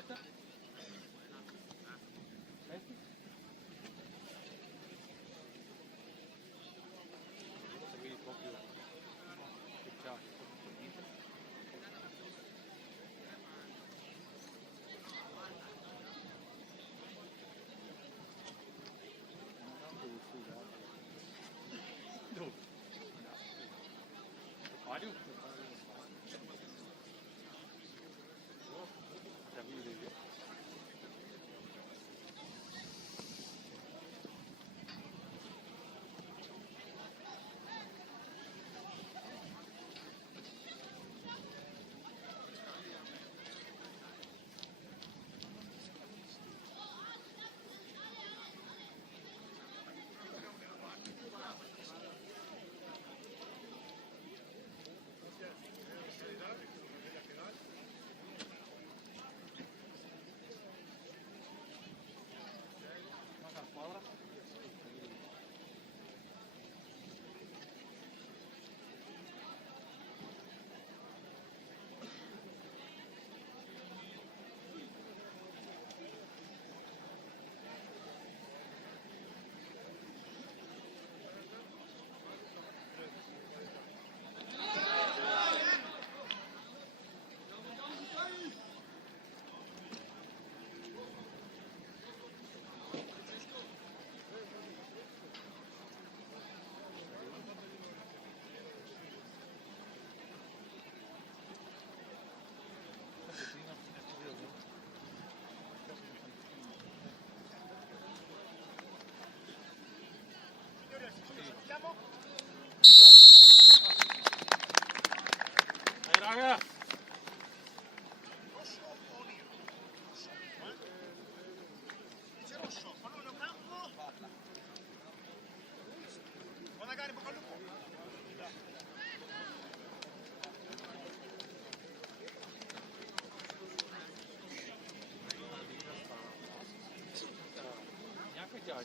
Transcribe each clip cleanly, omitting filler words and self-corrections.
Weiter? Rechts? Seguir proprio. Ciao. Dove? Mario? Raga! Neanche già.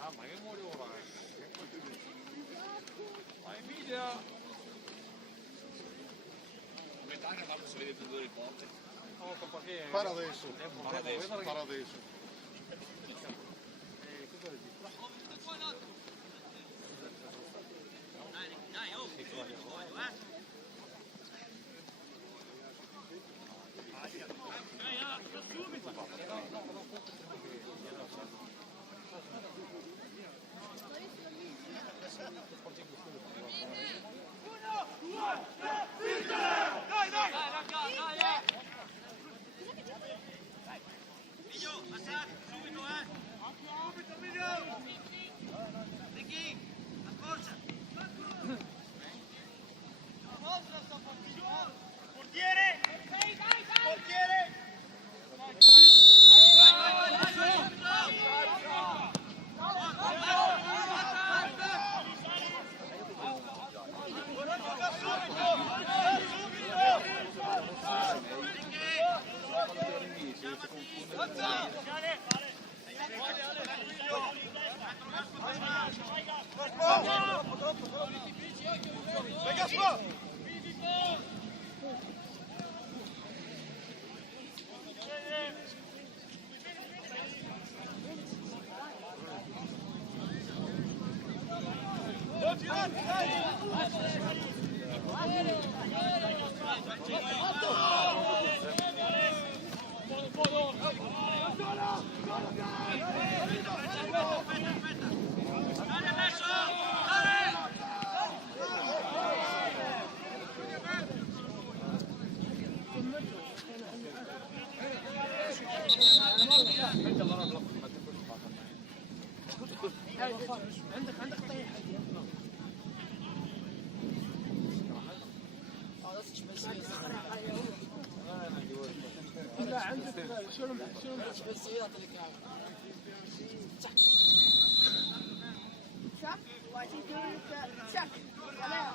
Ah, ma che muore ora? Vai Emilia! Metà quando si vede più due le porte. Oh, perché... Para adesso. Para adesso. Para adesso. Cosa dici? Dai, oh, عندك طيح لا عندك شنو السيارات اللي كانت شك واجي شك عليها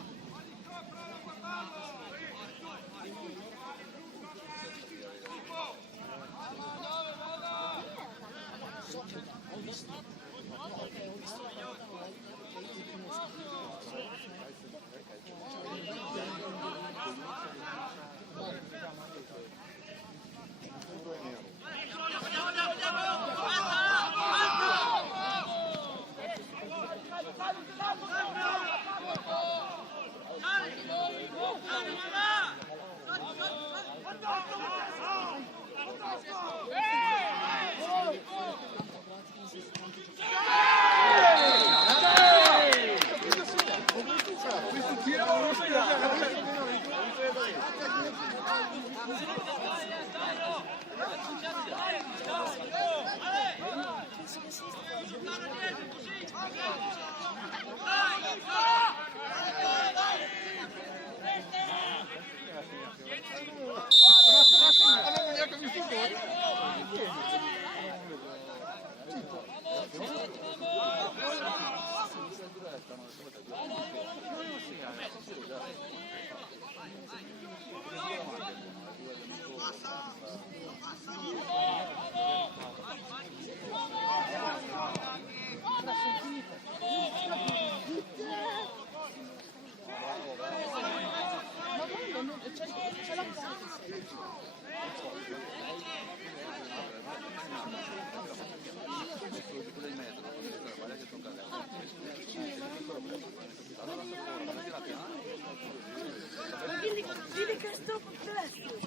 Vedi che sto per essere.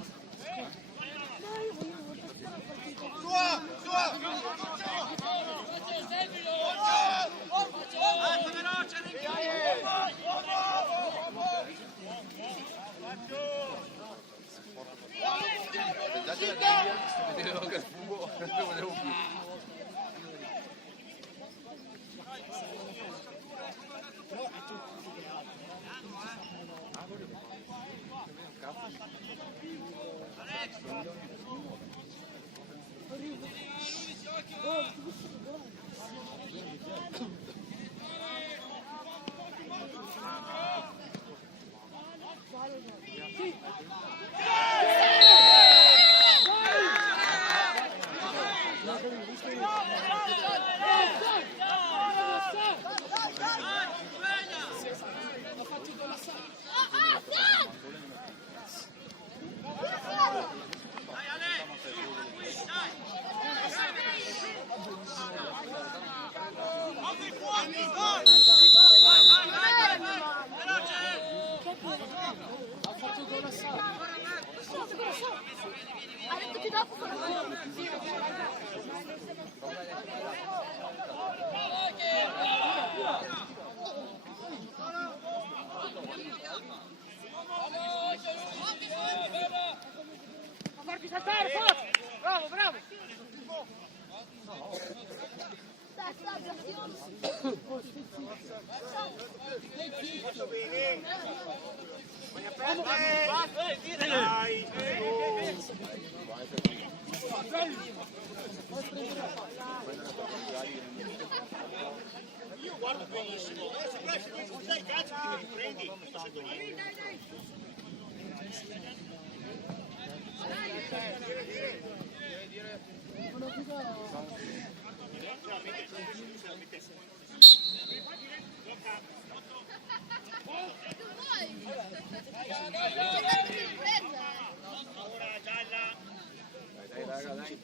Dai, voglio portare la partita. Vedevo che fumo, non volevo più. Ha detto che dopo con la Forti saltare, forti! Bravo, bravo! Io guardo benissimo, se non dai calcio ti prendi, ora gialla. Dai raga, dai.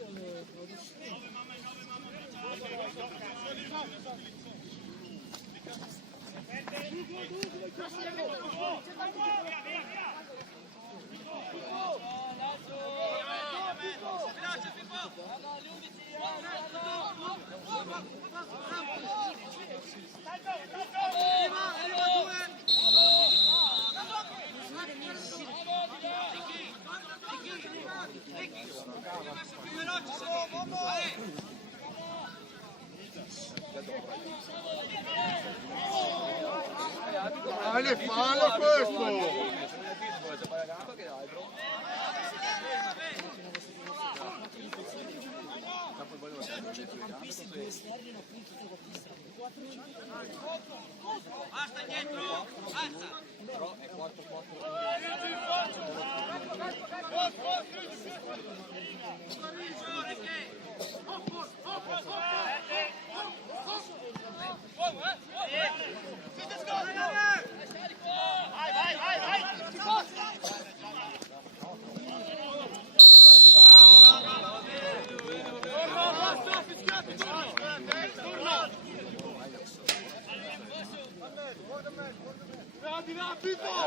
Fale questo! Basta dietro, alza. Però è 4-4.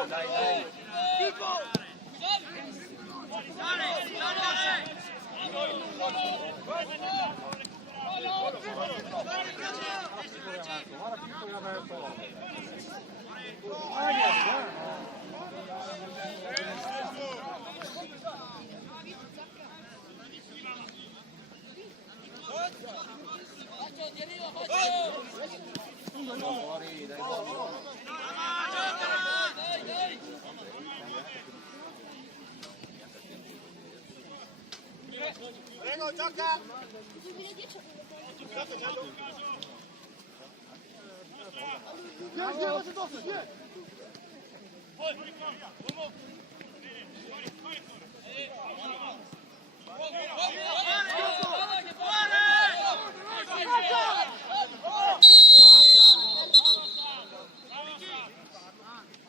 Dai, dai. Fuori, dai gol. Prego, gioca!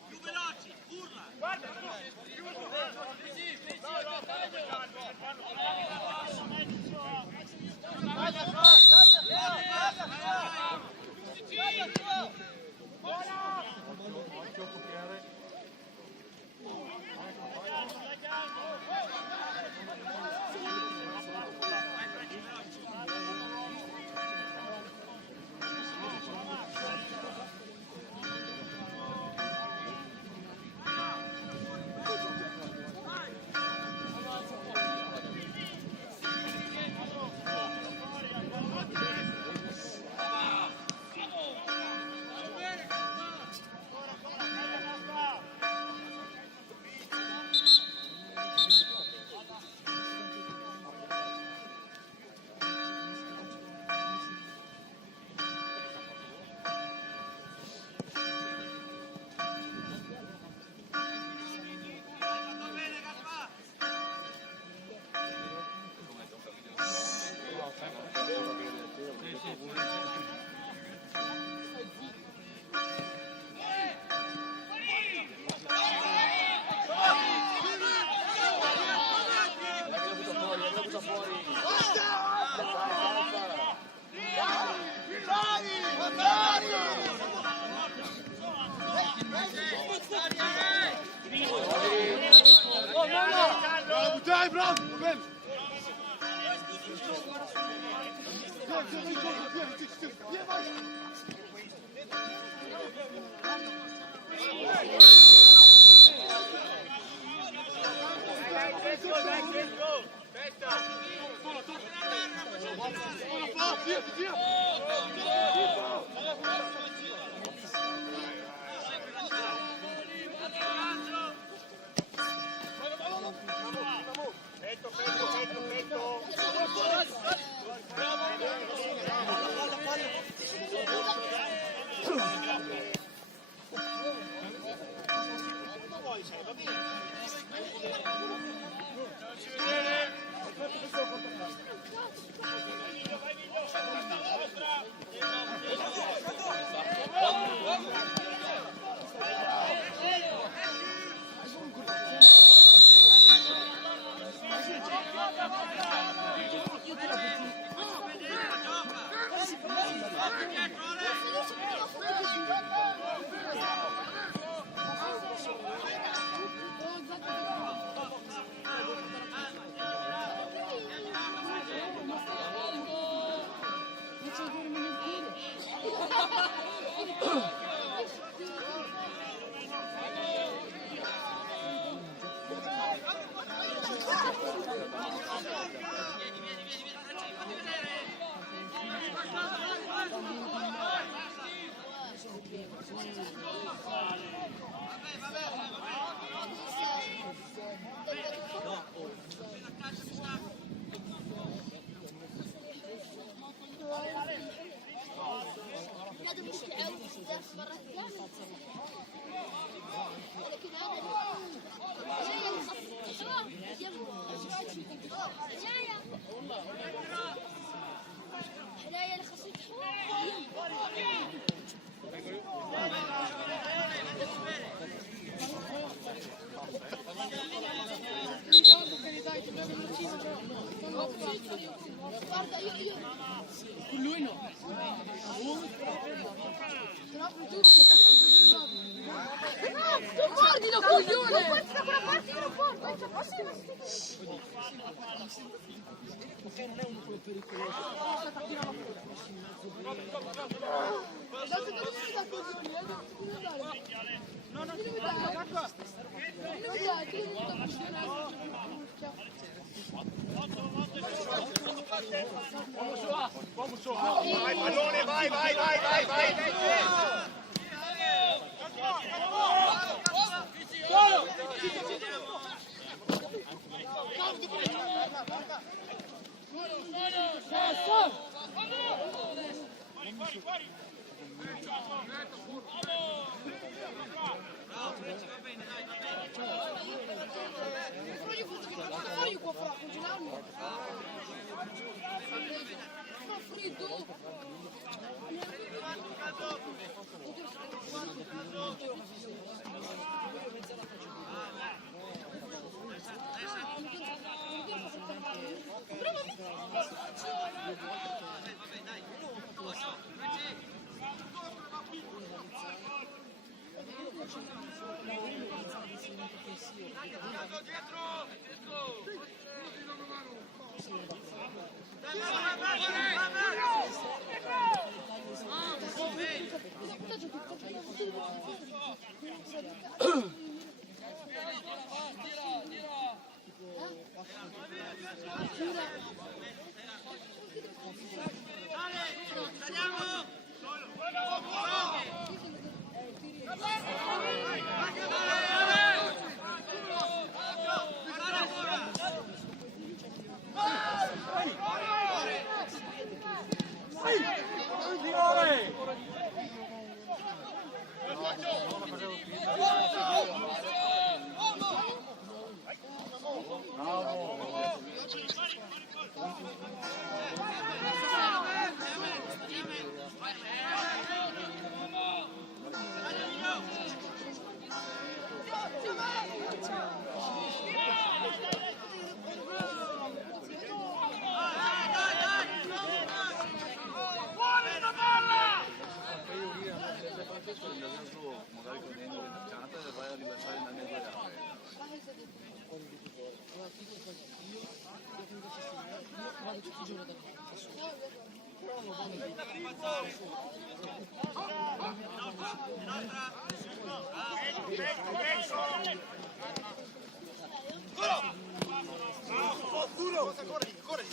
Più veloci, urla! Dai, bravo! Ben! Guarda, io. Con lui no. Però giuro che cazzo è no, tu guardilo, coglione! Tu guardi da quella parte, io non guardo, non c'è possibile. Perché non è uno quello pericoloso. No, non si vede, Vai pallone, vai, vai, vai, vai, vai. Fai qua fra, congelarlo. Fa freddo. Magari con Ennio Canta e vai a rilassare la mia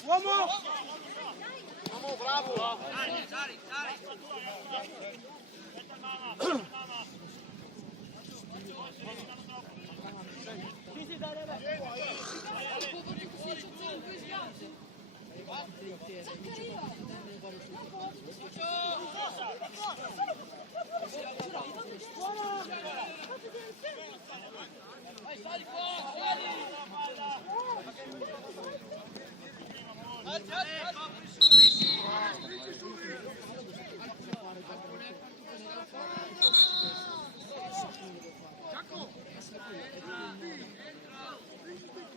Uomo! Uomo, bravo!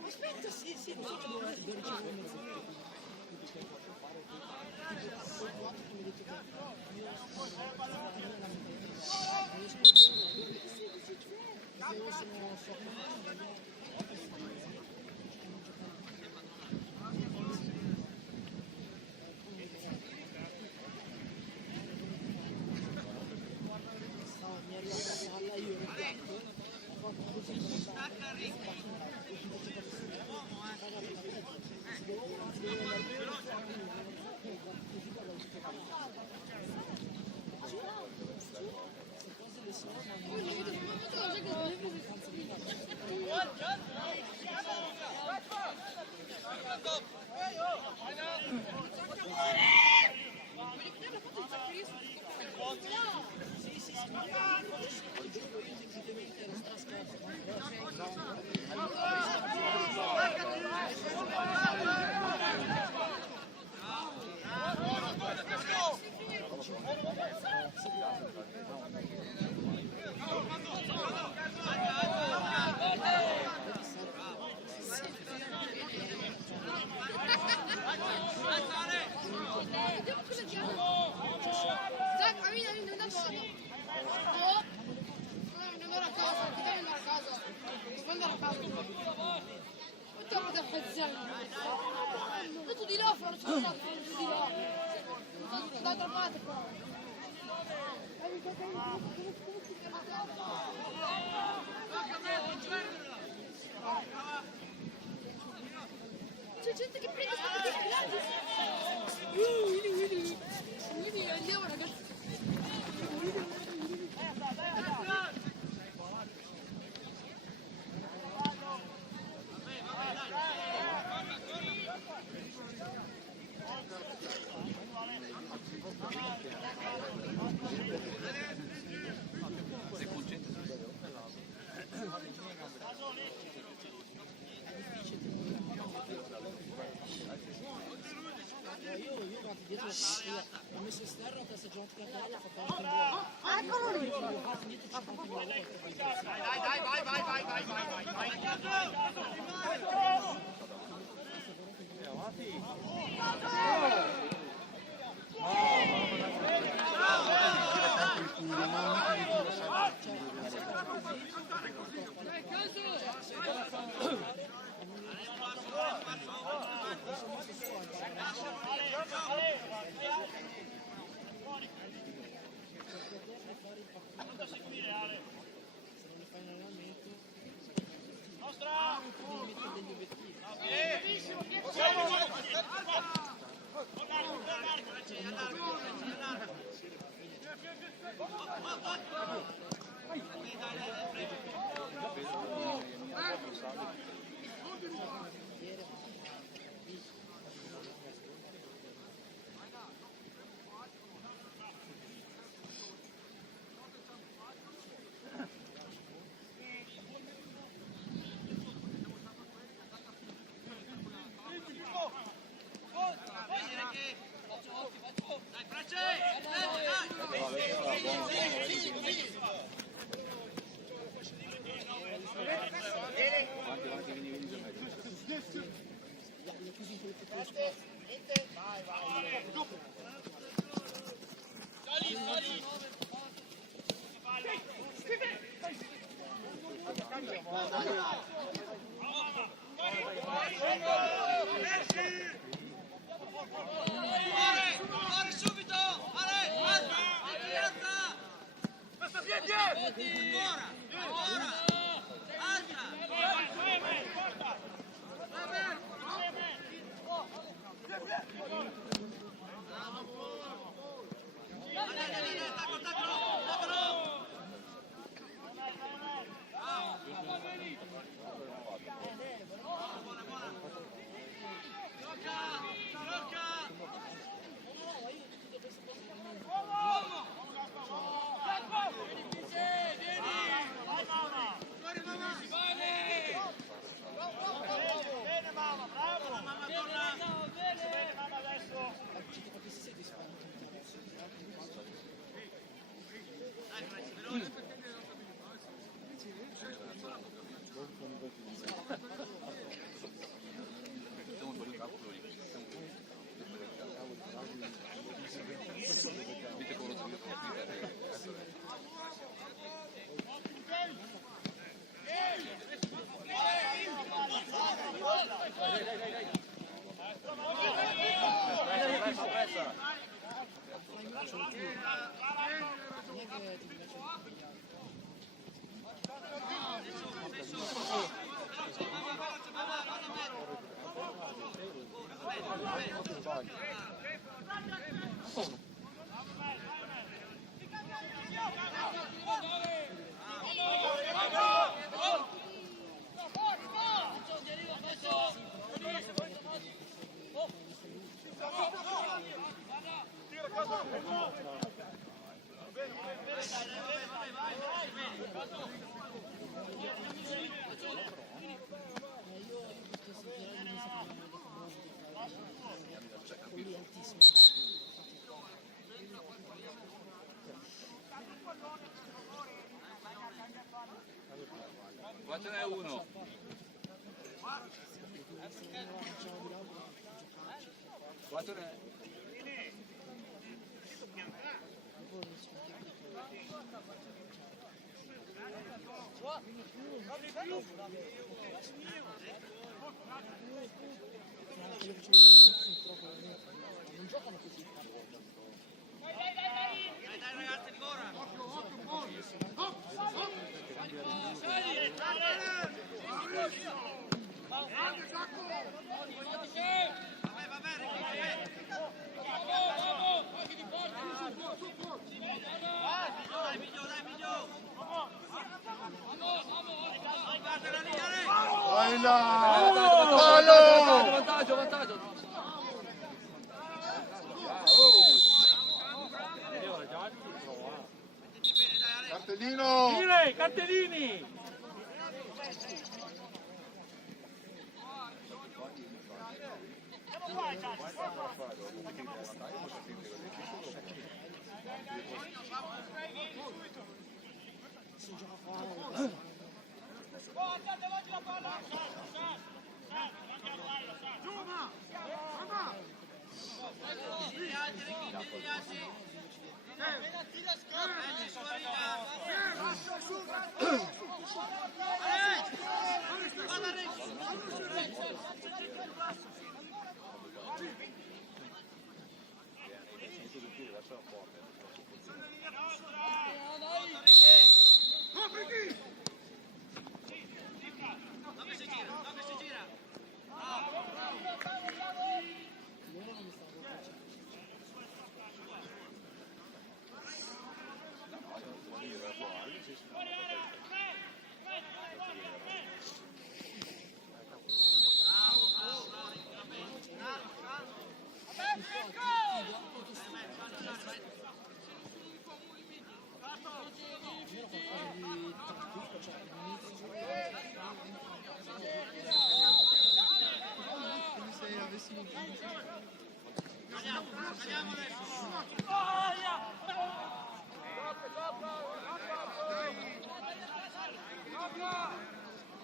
Aspetta, sì, Tu di là, farò giù di là. D'altra parte qua. C'è gente che prende dietro la partita, l'ho messo esterno a testa già un cartello, ha fatto anche un gol. Eccolo lì! L'ho fatto indietro 50.000 volte. Ce n'è uno. Quattro ne è. Non giocano così. Dai ragazzi, ancora! Vai là! Vantaggio. Cartellino! Cartellini! Vai,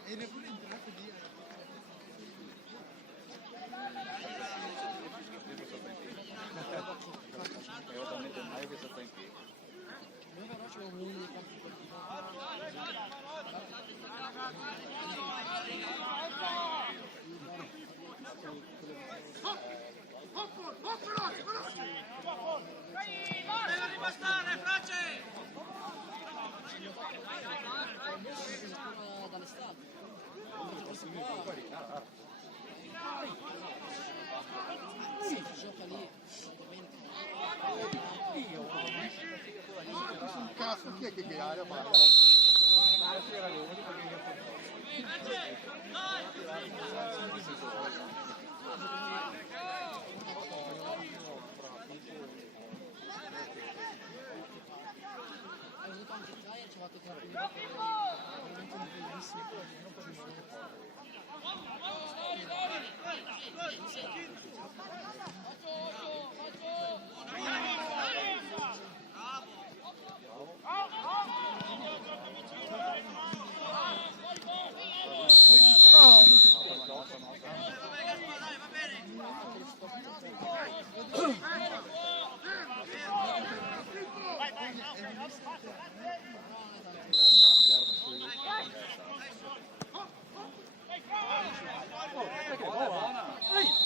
E neppure entrato lì. Noi però c'è uno dei campi Deve ribastare, Frace! dall'estate. Si gioca lì la domenica. Sul cazzo, chi è che ha la palla? Hai usato anche il tire, ci avete veramente un bellissimo.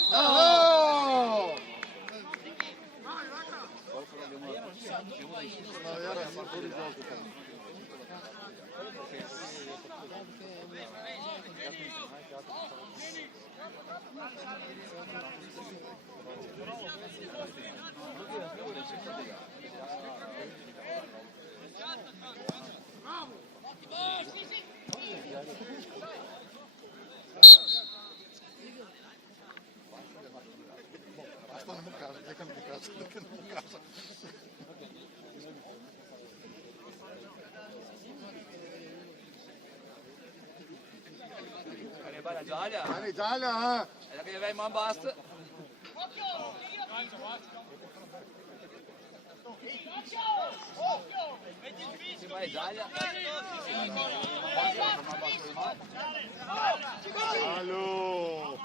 No! No, era fuori gioco. Basta non casa, che non casa, che non casa. Bella Gialia, Dai, Gialia, è la che vai man basta. Si vai Gialia. Allo!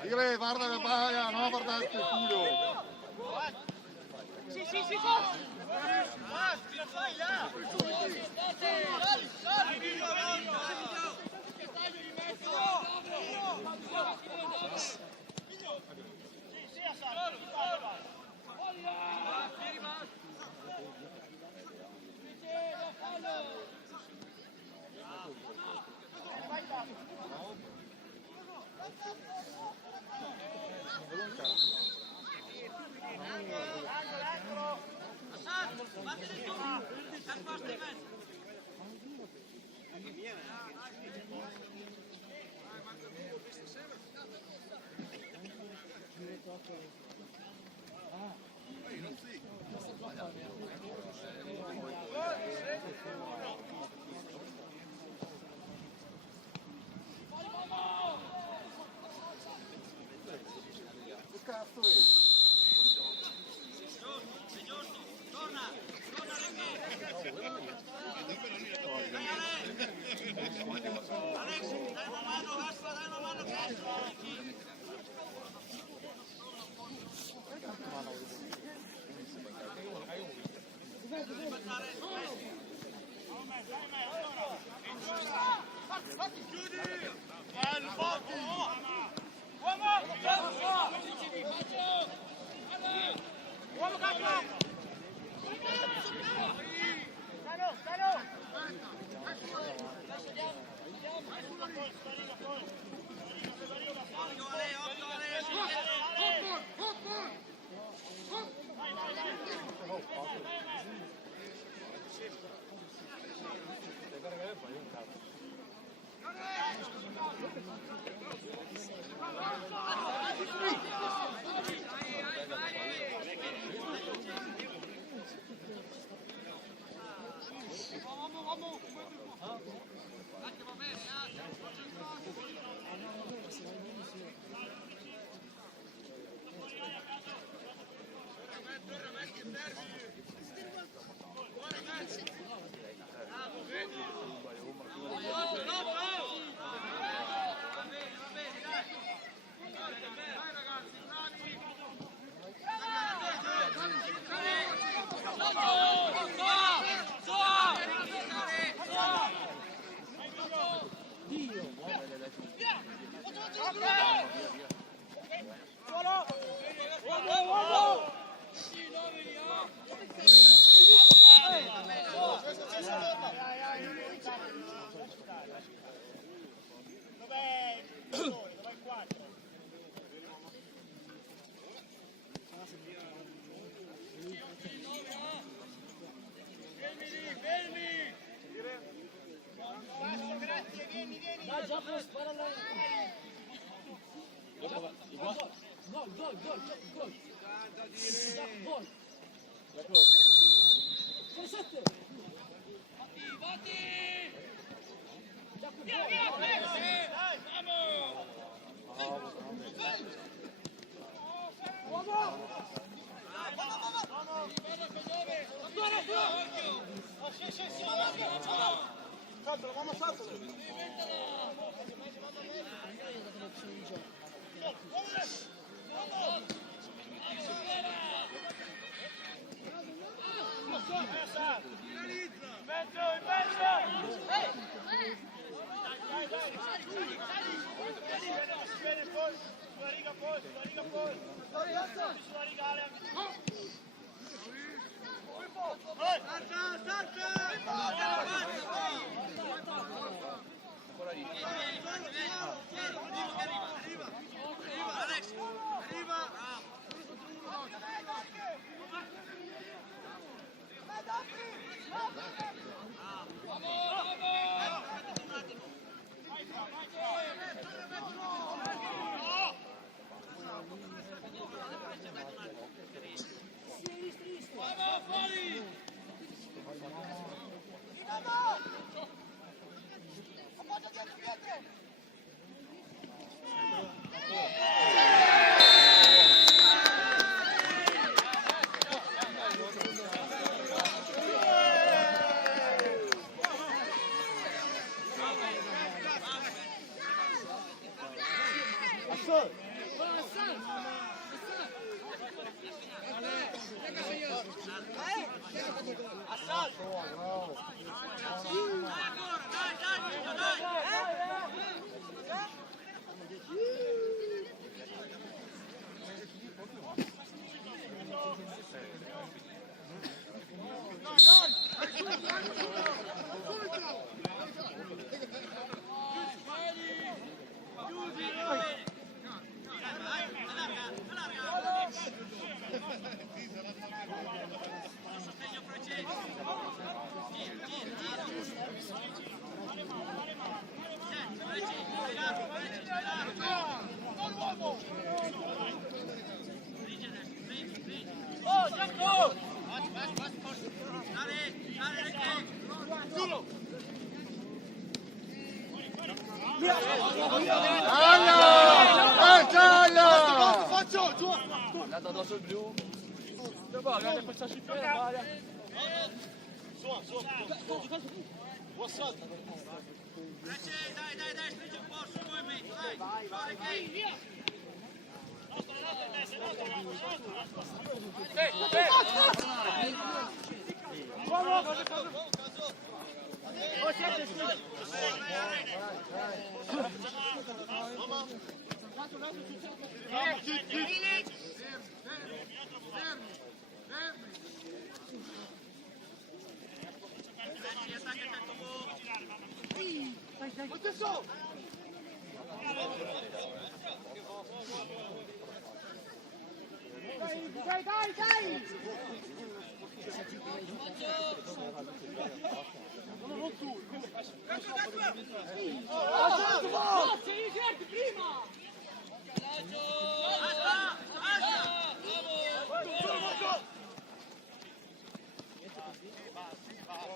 Dire, guarda la baia, no guardate il culo. Sì, sì, sì, forza! Fai là! Vamos! Andato addosso il blu. Guarda, facciaci bene, Dalia. Dai, stringi un po' sul movimento, dai. Vai. Dai!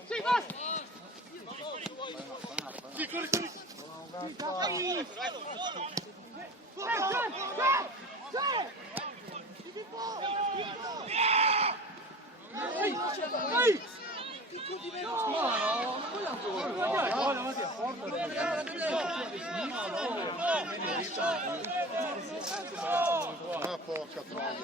Sì, basta! Sì, corri! Ah, porca troia.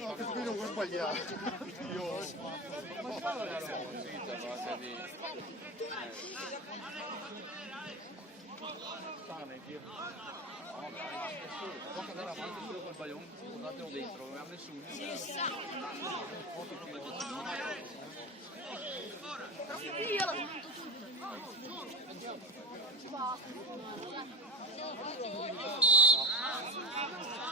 No, che qui non vuoi sbagliare. Può andare avanti solo col baglione, guardatelo dentro, non ha nessuno. Io l'ho vinto tutto. Ok,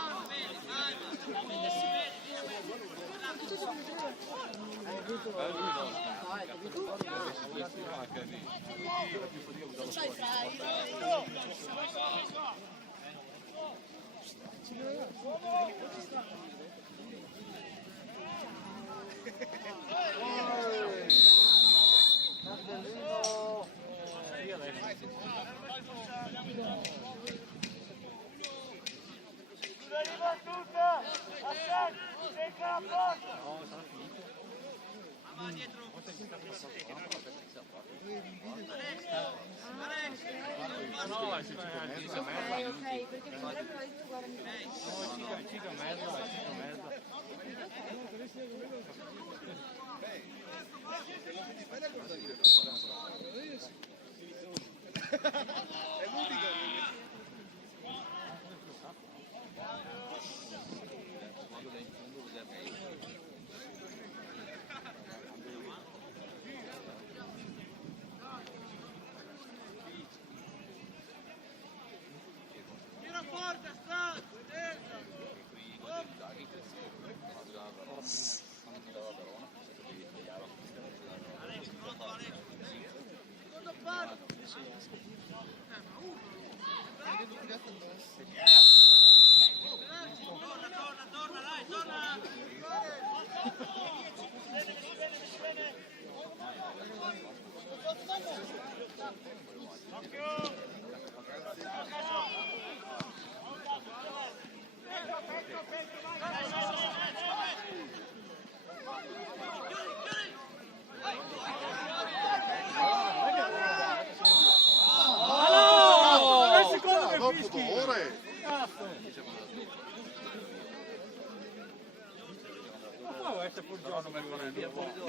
perché mi avrebbero detto guarda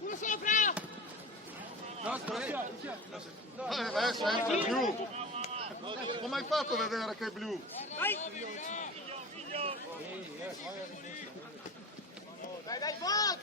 Uno sopra! È sempre blu. Come hai fatto a vedere che è blu? Vai! Dai, dai, Bob!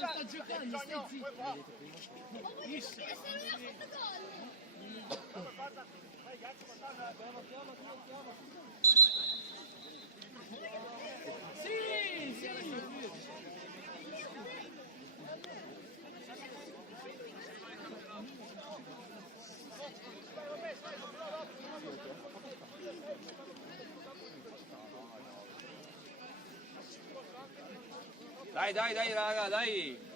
Sta giocando, stai zitto. Sì, sì. Dai, dai, dai, raga, dai.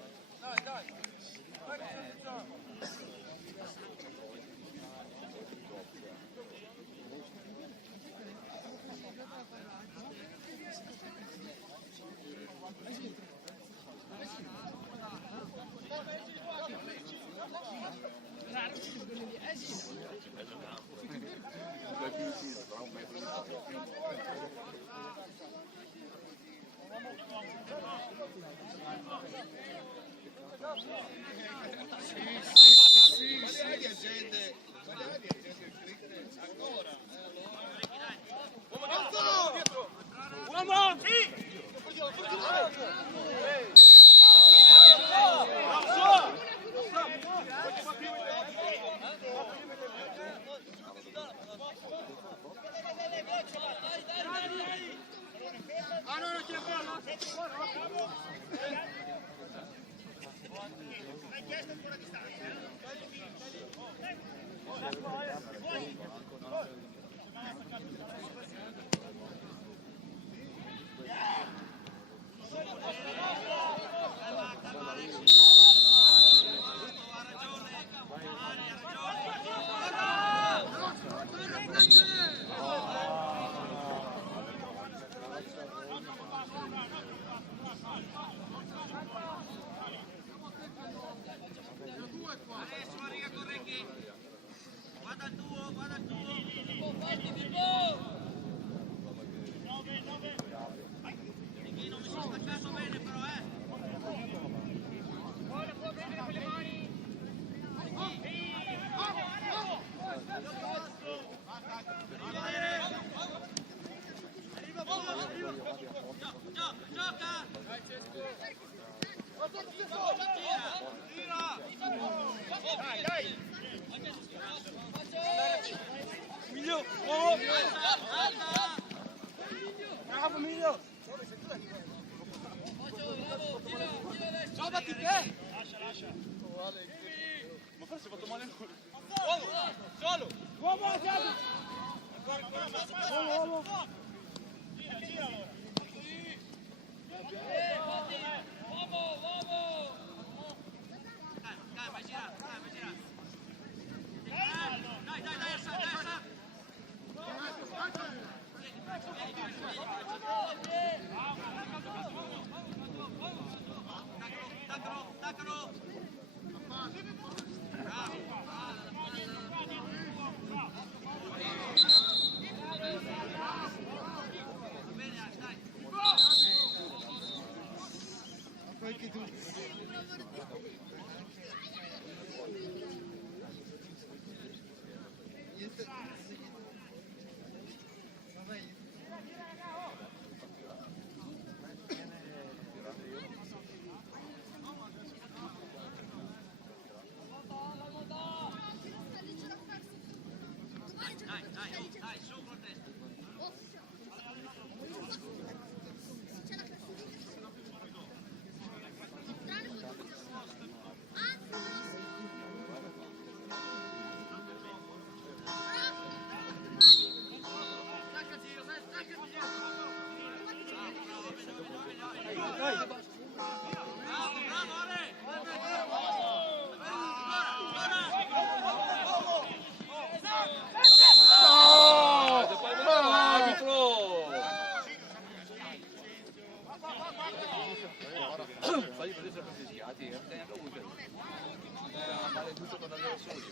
Giocati te! Lascia, lascia. Ma forse ho fatto male il culo. Solo! Uomo, ancora, gira, gira allora. Fagli vedere se sono fischiati, anche lui. Vale tutto per andare soli.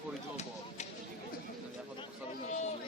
Fuori gioco. Non gli ha fatto passare uno solo.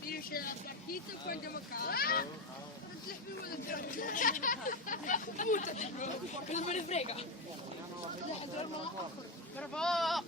Finisce la partita e poi andiamo a casa. Buttati, che non me ne frega. Bravo! Bravo!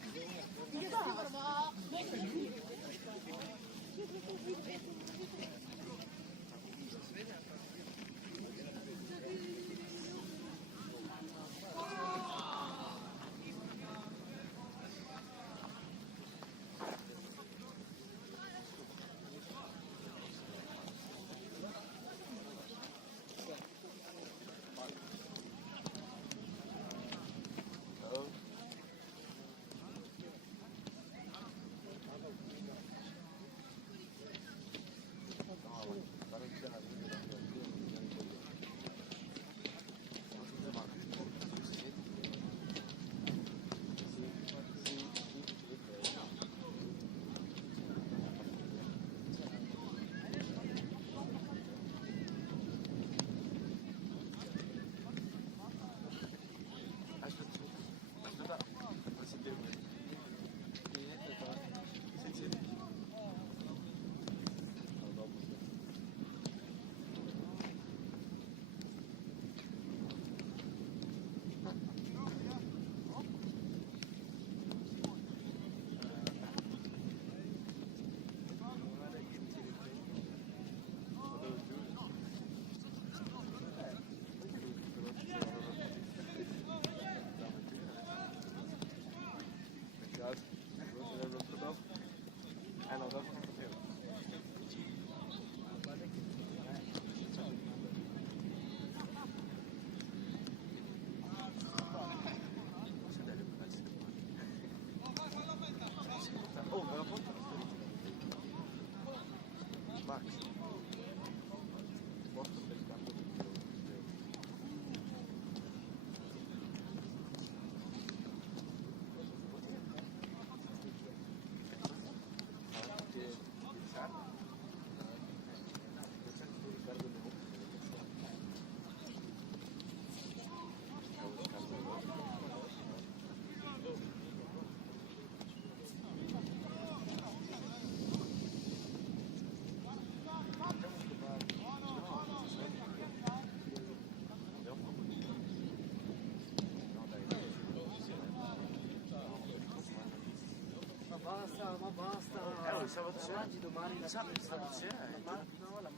sabato sera? domani Sabato sera?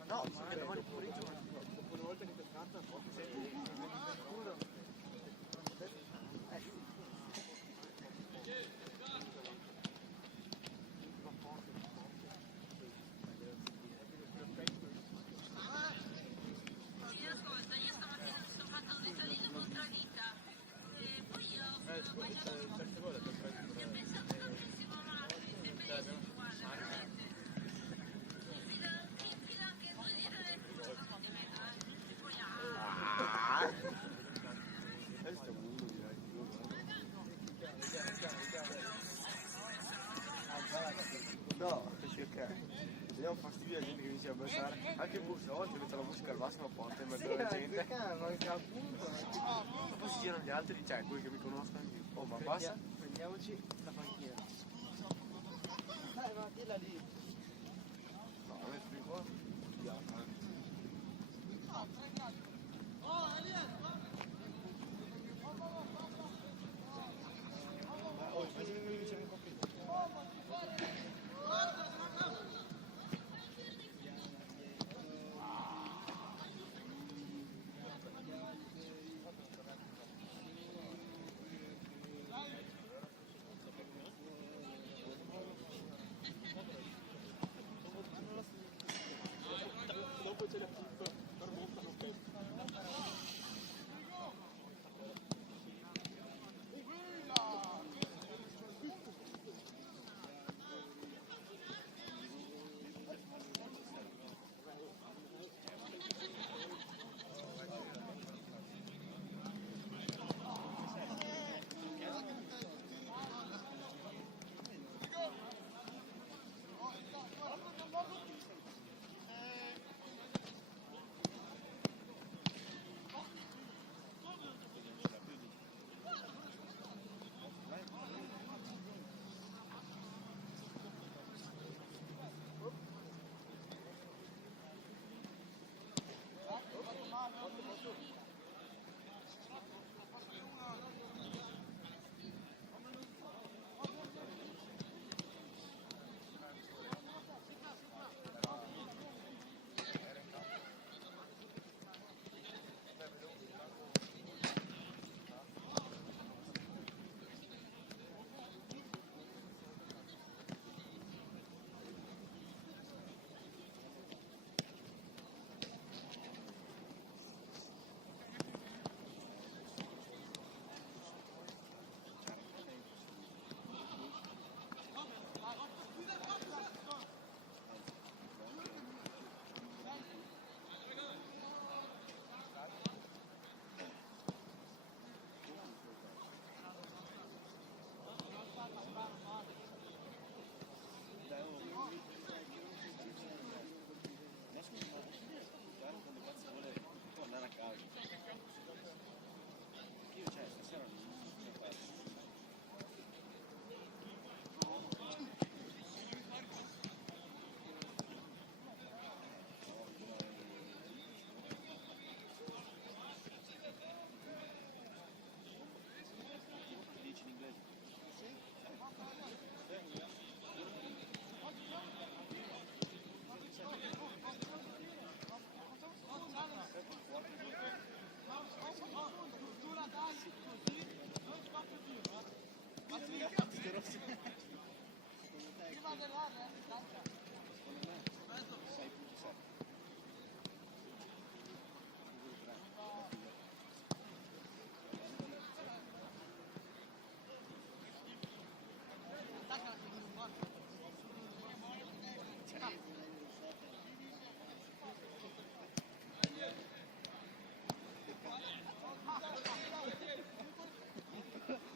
No, perché domani pomeriggio. una volta che toccata No, ok. Vediamo fastidio la gente che inizia a abbassare. Anche il bus, a volte mette la musica al massimo a porta in mezzo alla gente. manca appunto. Poi si girano gli altri, cioè quelli che mi conoscono. Oh, ma basta? Prendiamoci la panchina. Dai, ma tira lì. No, adesso di qua. Oh, facciamo venire vicino un po' più.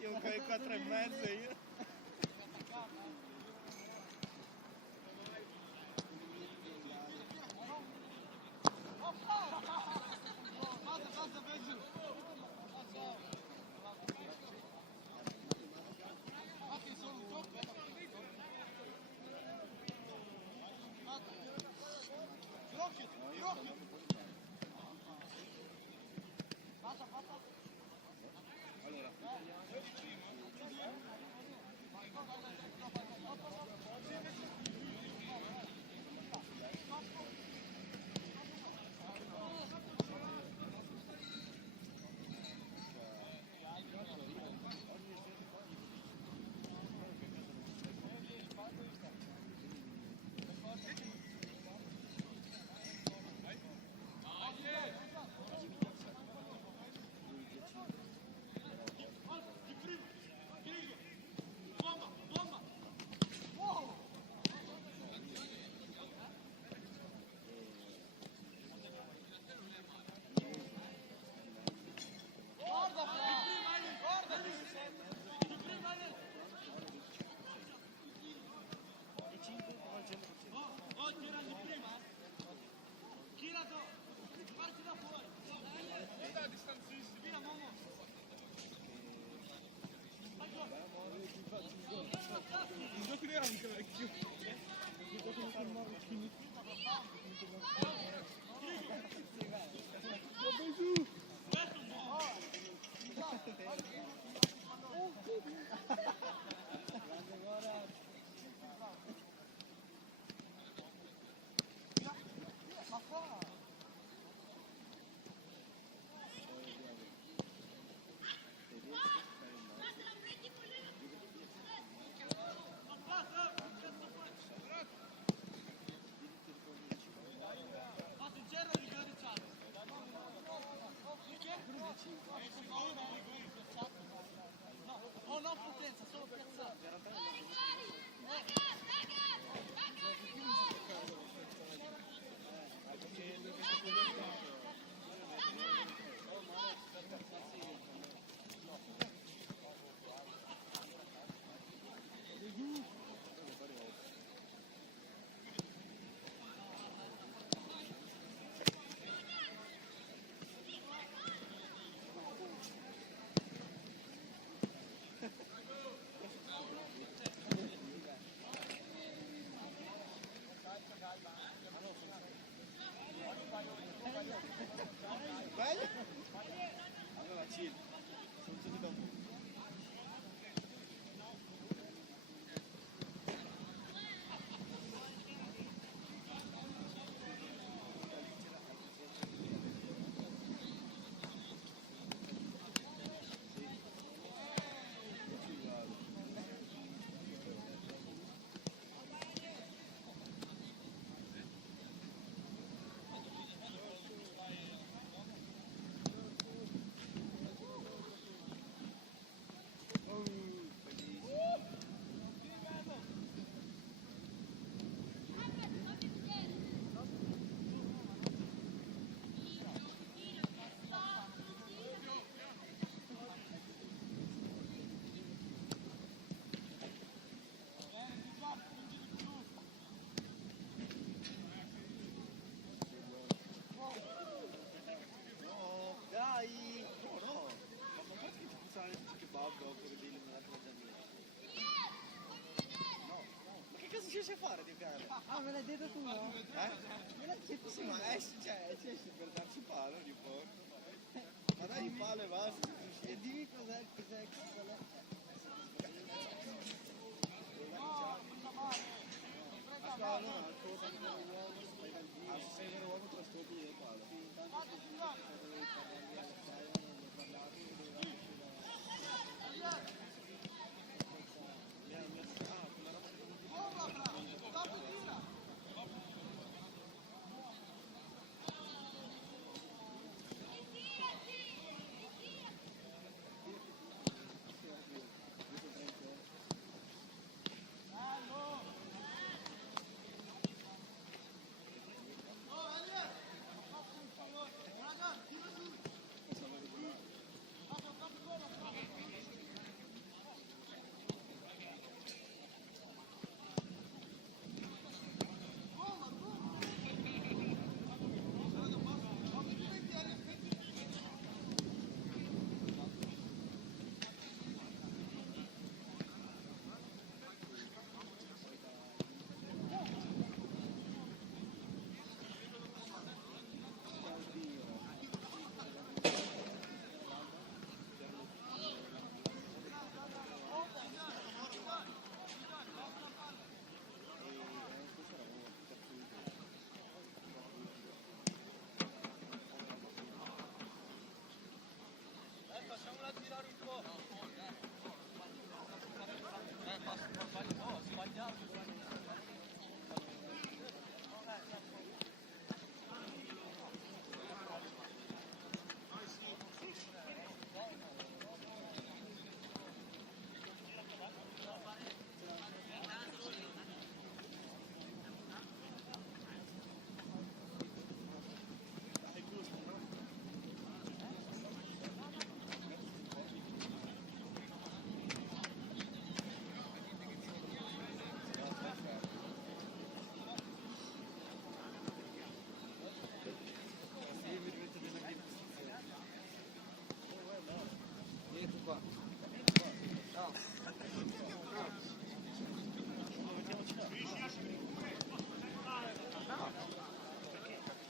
Io con i 4 e mezzo io. Oh no, potenza, solo piazzato. Riesci a fare di cara? Ah, me l'hai detto tu, no? Me l'hai detto sì, ma esci per darci palo di fuori. Ma dai il palo e basta. E dimmi qual è.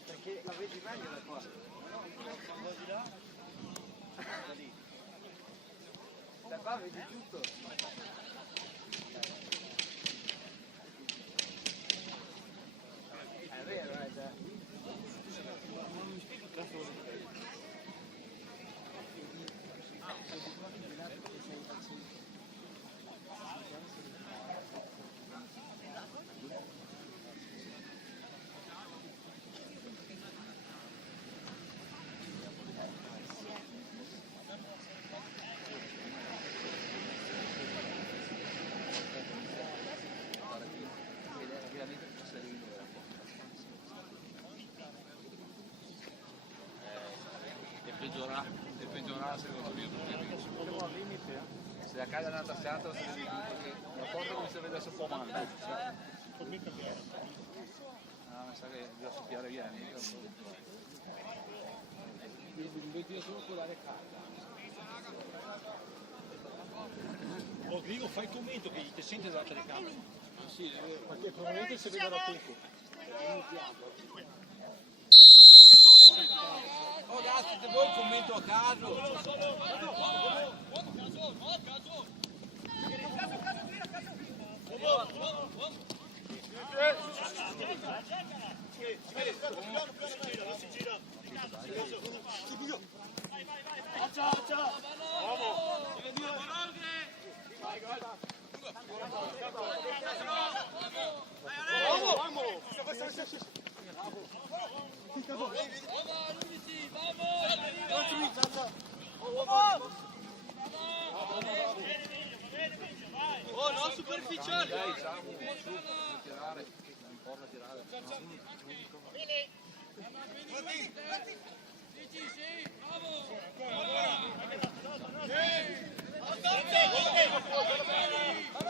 Perché la vedi meglio da qua. No, di là. Da lì. Da qua vedi tutto. È vero, già. peggiorare secondo me. Se la casa è andata a fianco, la porta comincia a vedersi un po' male. No, mi sa che bisogna soffiare via. Devi solo colare carta. Oh, Grigo, fai il commento che ti senti dalla telecamera. Sì, perché probabilmente si vedono poco. Oh ragazzi, se vuoi un commento a caso. Oh, no, superficiale! Dai, Samu, su, tirare, non importa tirare.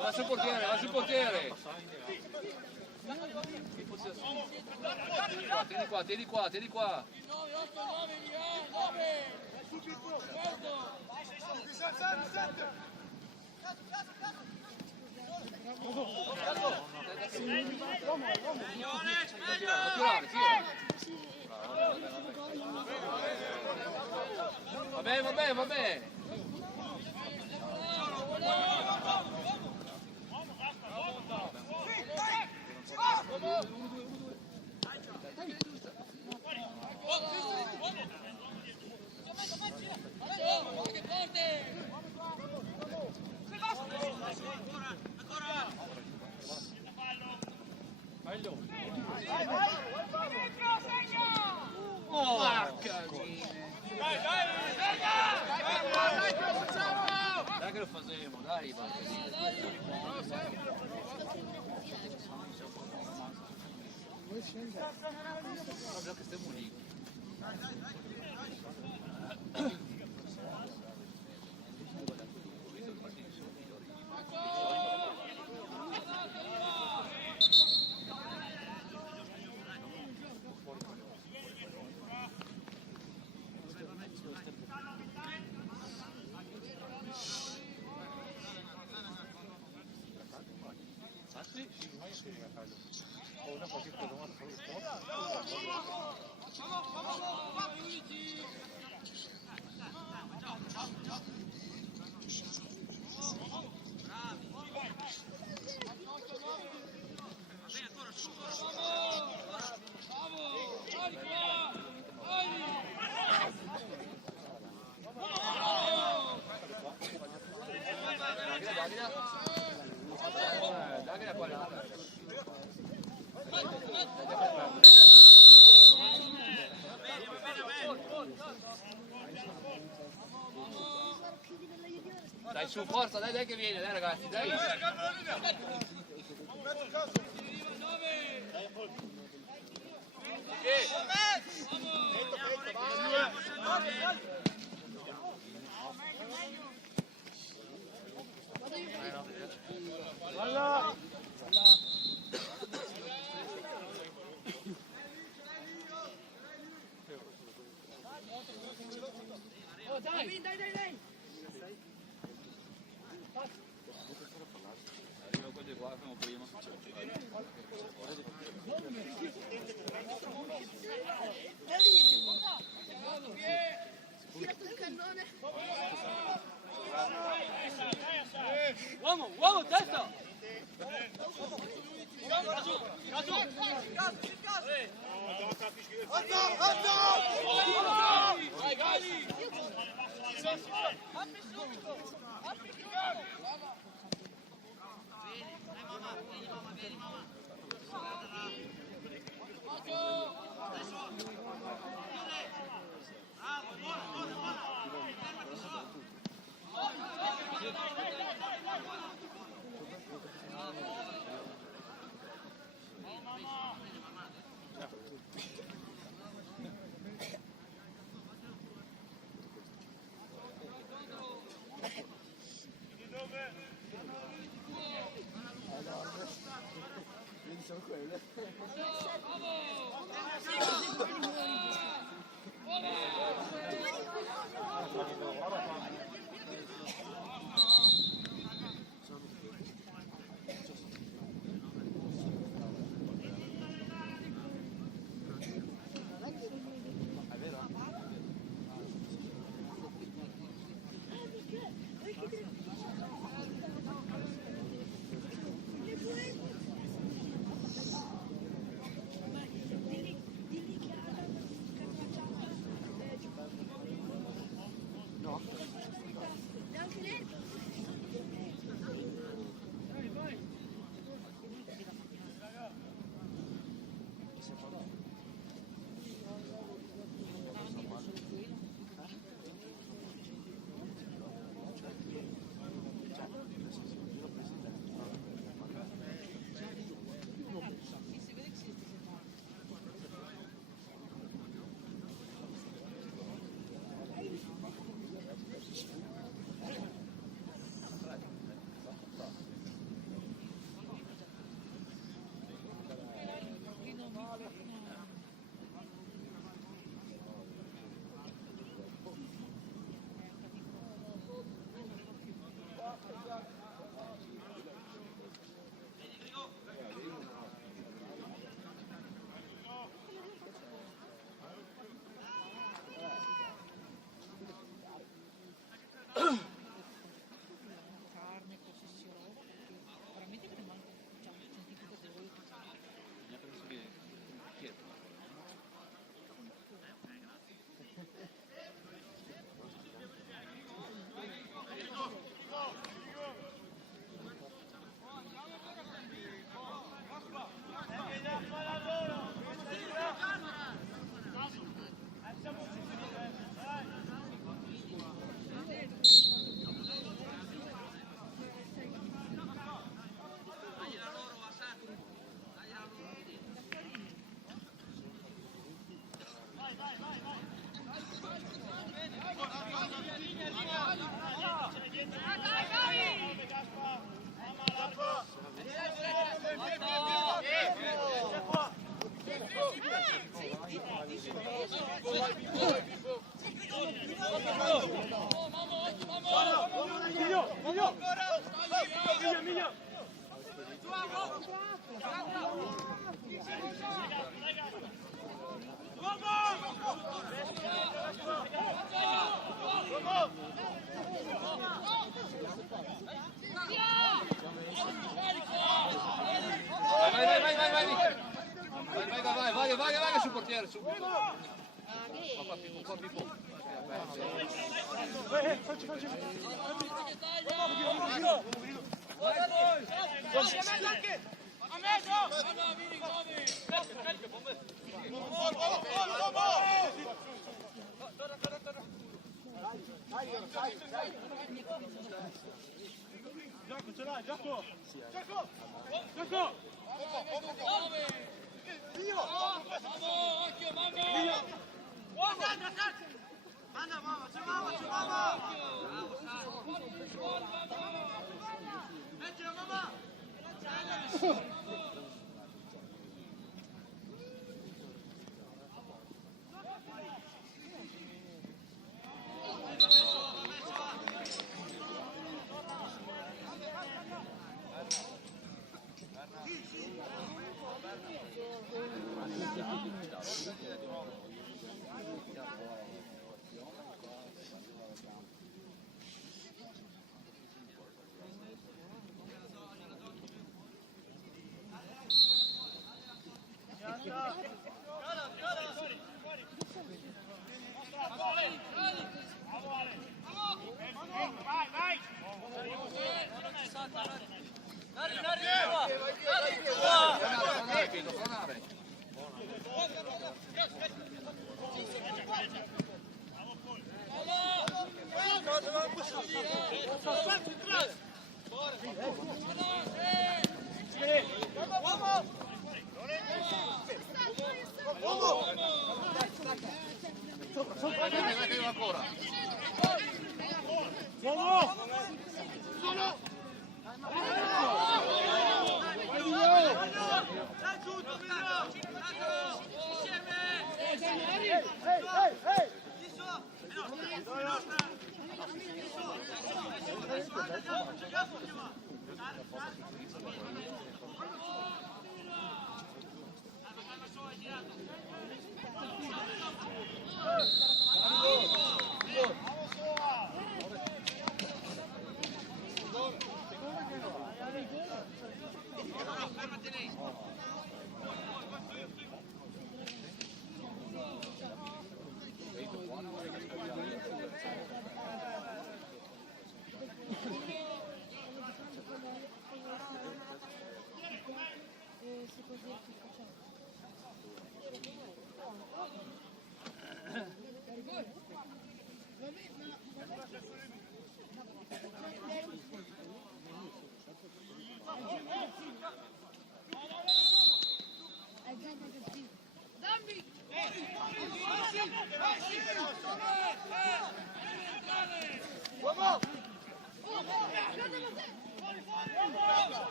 Va sul portiere, va sul portiere! Tieni qua, tieni qua! Va bene. Dai che lo facciamo, dai. Guarda che stiamo lì. Dai su, forza, dai che viene, dai ragazzi, dai! Arrivo quelli qua come prima. Uomo, testa! Vai, Gali! Carne, qualsiasi roba, perché veramente che manca, cioè, un centimetro di voi. Penso che dietro. Vai sul portiere, subito. Un po' più poco. Gioco, ce l'hai, gioco! Gioco! Gioco!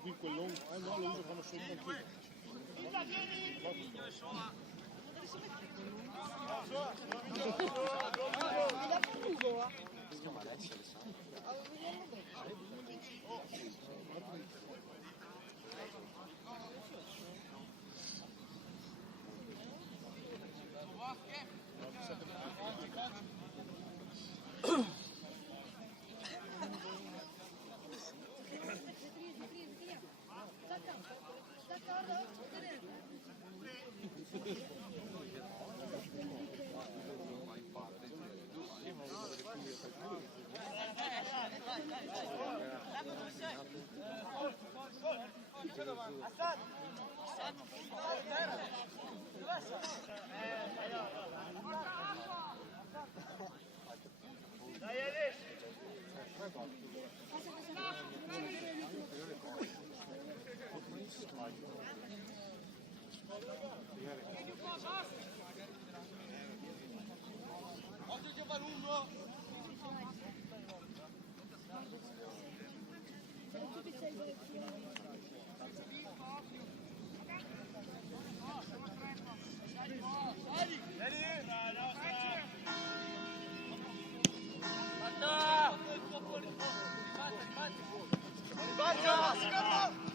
qui quel lungo. No, lo uso come sotto anch'io.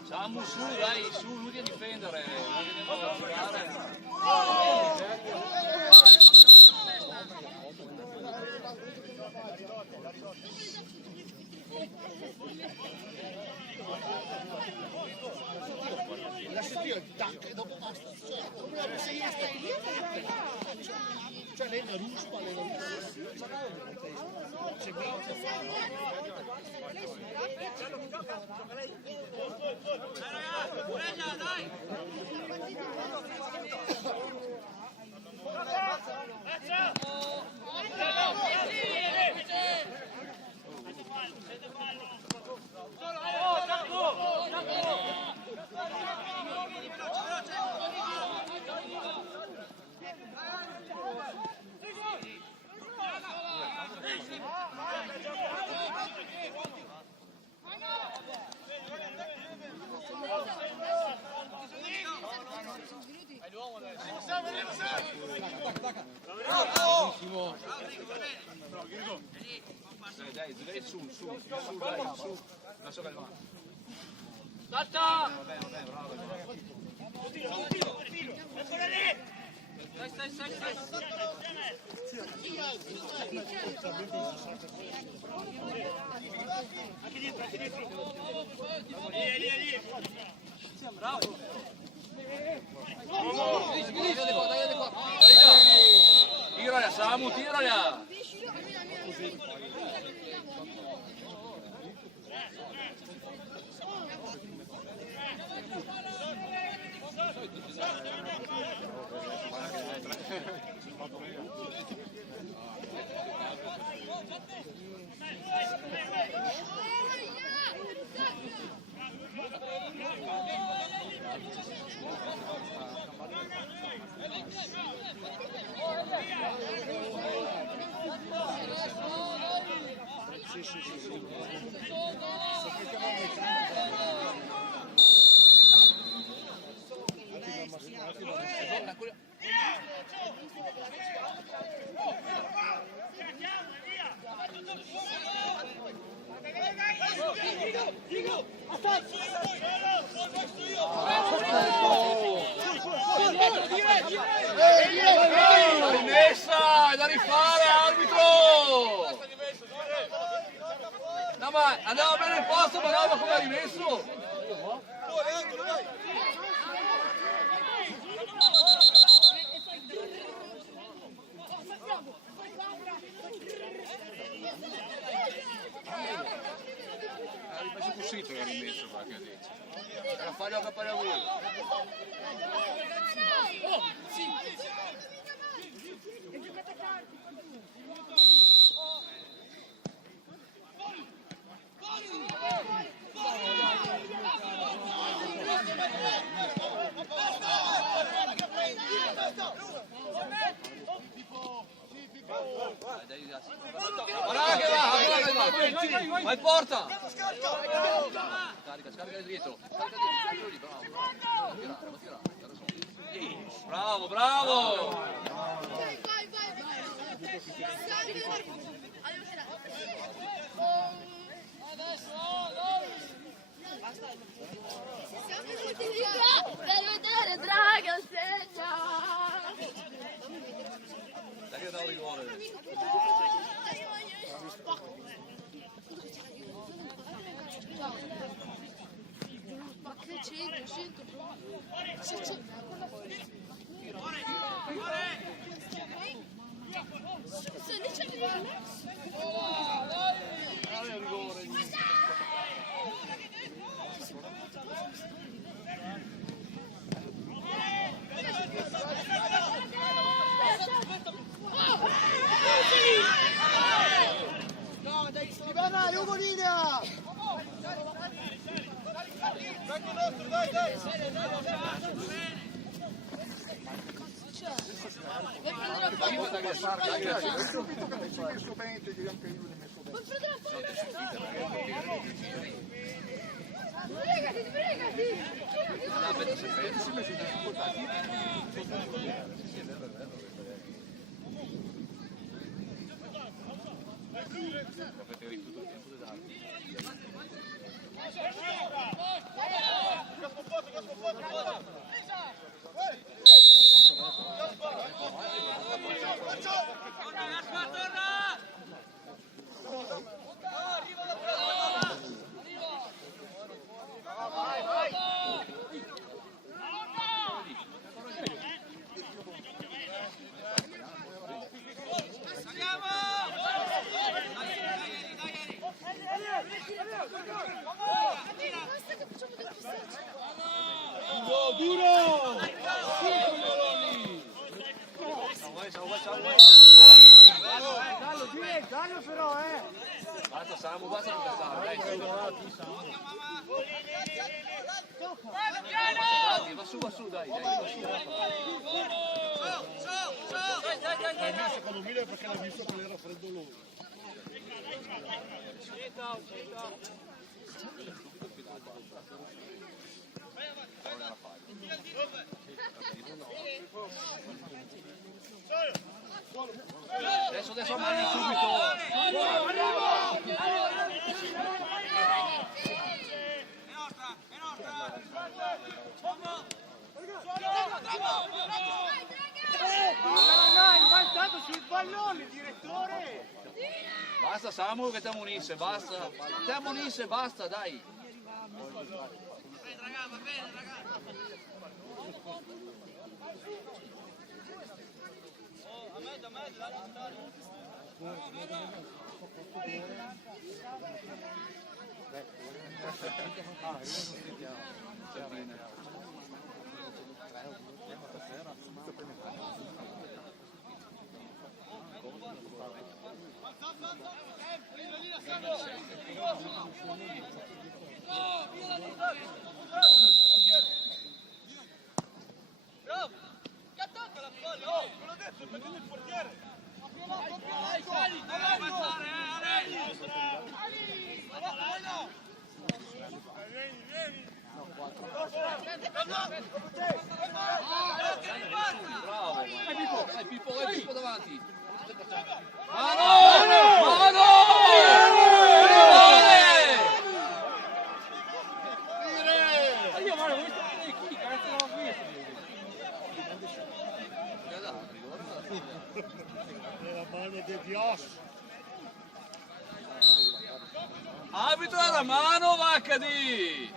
Siamo su, dai, su, lui a difendere, non veniamo a giocare. Lascia io il tac e dopo basta. Come la sei cioè lei la ruspa, lei la Dai, dai, su, dai, su. Lascia calmare. Salta! Va bene, bravo. Stai. Anche dietro. Lì. Bravo. Dai qua. Tirala, Samu, tirala. Rimessa, è da rifare, arbitro! No, ma andava bene il posto, ma no, ma come ha rimesso? È uscito che ha rimesso qua, che dice. Era fallo a cappare a lui. Guarda che va, vai porta! Carica, scarica dietro. Scarica dietro lì, bravo. Devo tirare. Bravo, bravo! Vai. Per vedere Dragan segna! Dai che da un rigore. Ma che c'entra? Ivana, Ugo linea! Gallo però, Basta Samu, basta non cazzare, dai. Va su, dai. Secondo me è perché l'ha visto che era freddo lui. Adesso mani subito. No, intanto sul pallone, direttore! Basta Samu che ti ammonisse, basta. Ti ammonisse, basta, dai. Va bene, ragazzi. Bravo, vai Pippo davanti. La mano di Dios. Arbitro alla mano, vacca di!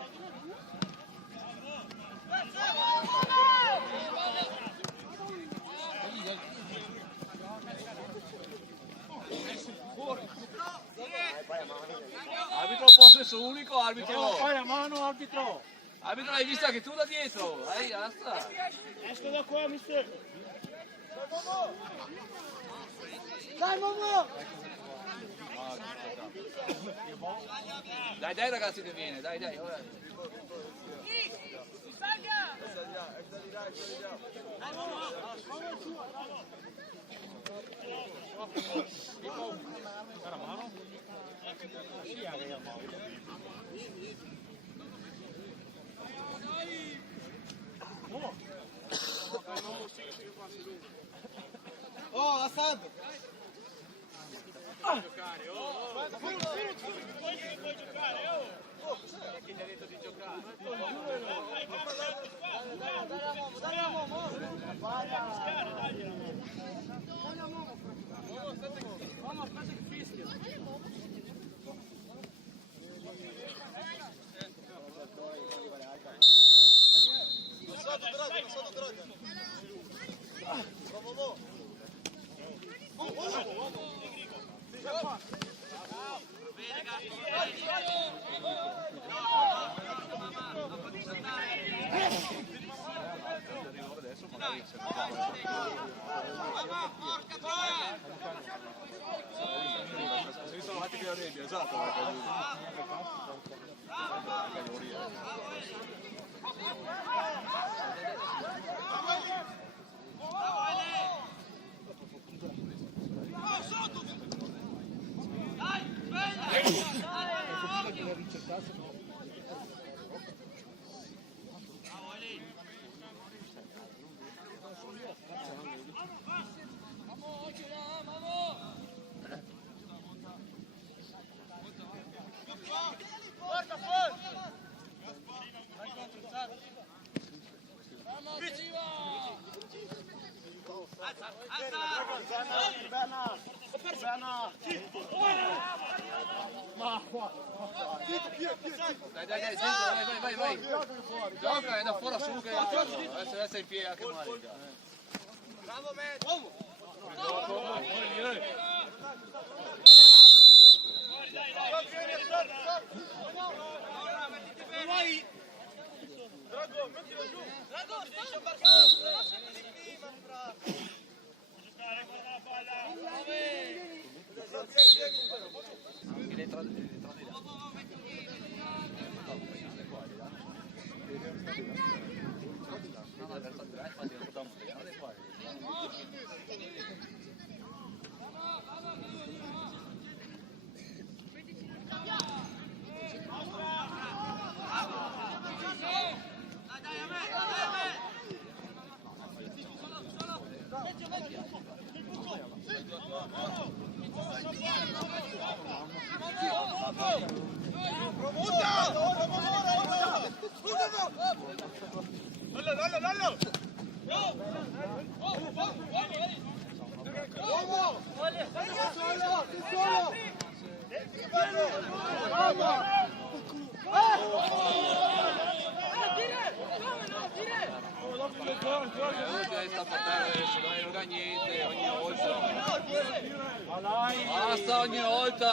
Arbitro possesso unico, arbitro! Fai la mano, arbitro! Arbitro, hai visto che tu da dietro? Basta! Esco da qua, mister! Dai, Momo! Dai ragazzi che viene, dai, ora. Oh, Assad! Puoi giocare, oh! Chi ti ha detto di giocare? Hai cambiato squadra, dai la momo! Vamos, aspetta che fischia! Se sono avanti che la nebbia, esatto. Dai, vai. Gioca, è da fuori su che adesso resta in piedi anche Marica. Bravo, Matt! Vai! Drago, mettilo giù! Drago, ti devi imbarcare! Giocare con la palla! Non ga niente ogni volta. Basta ogni volta.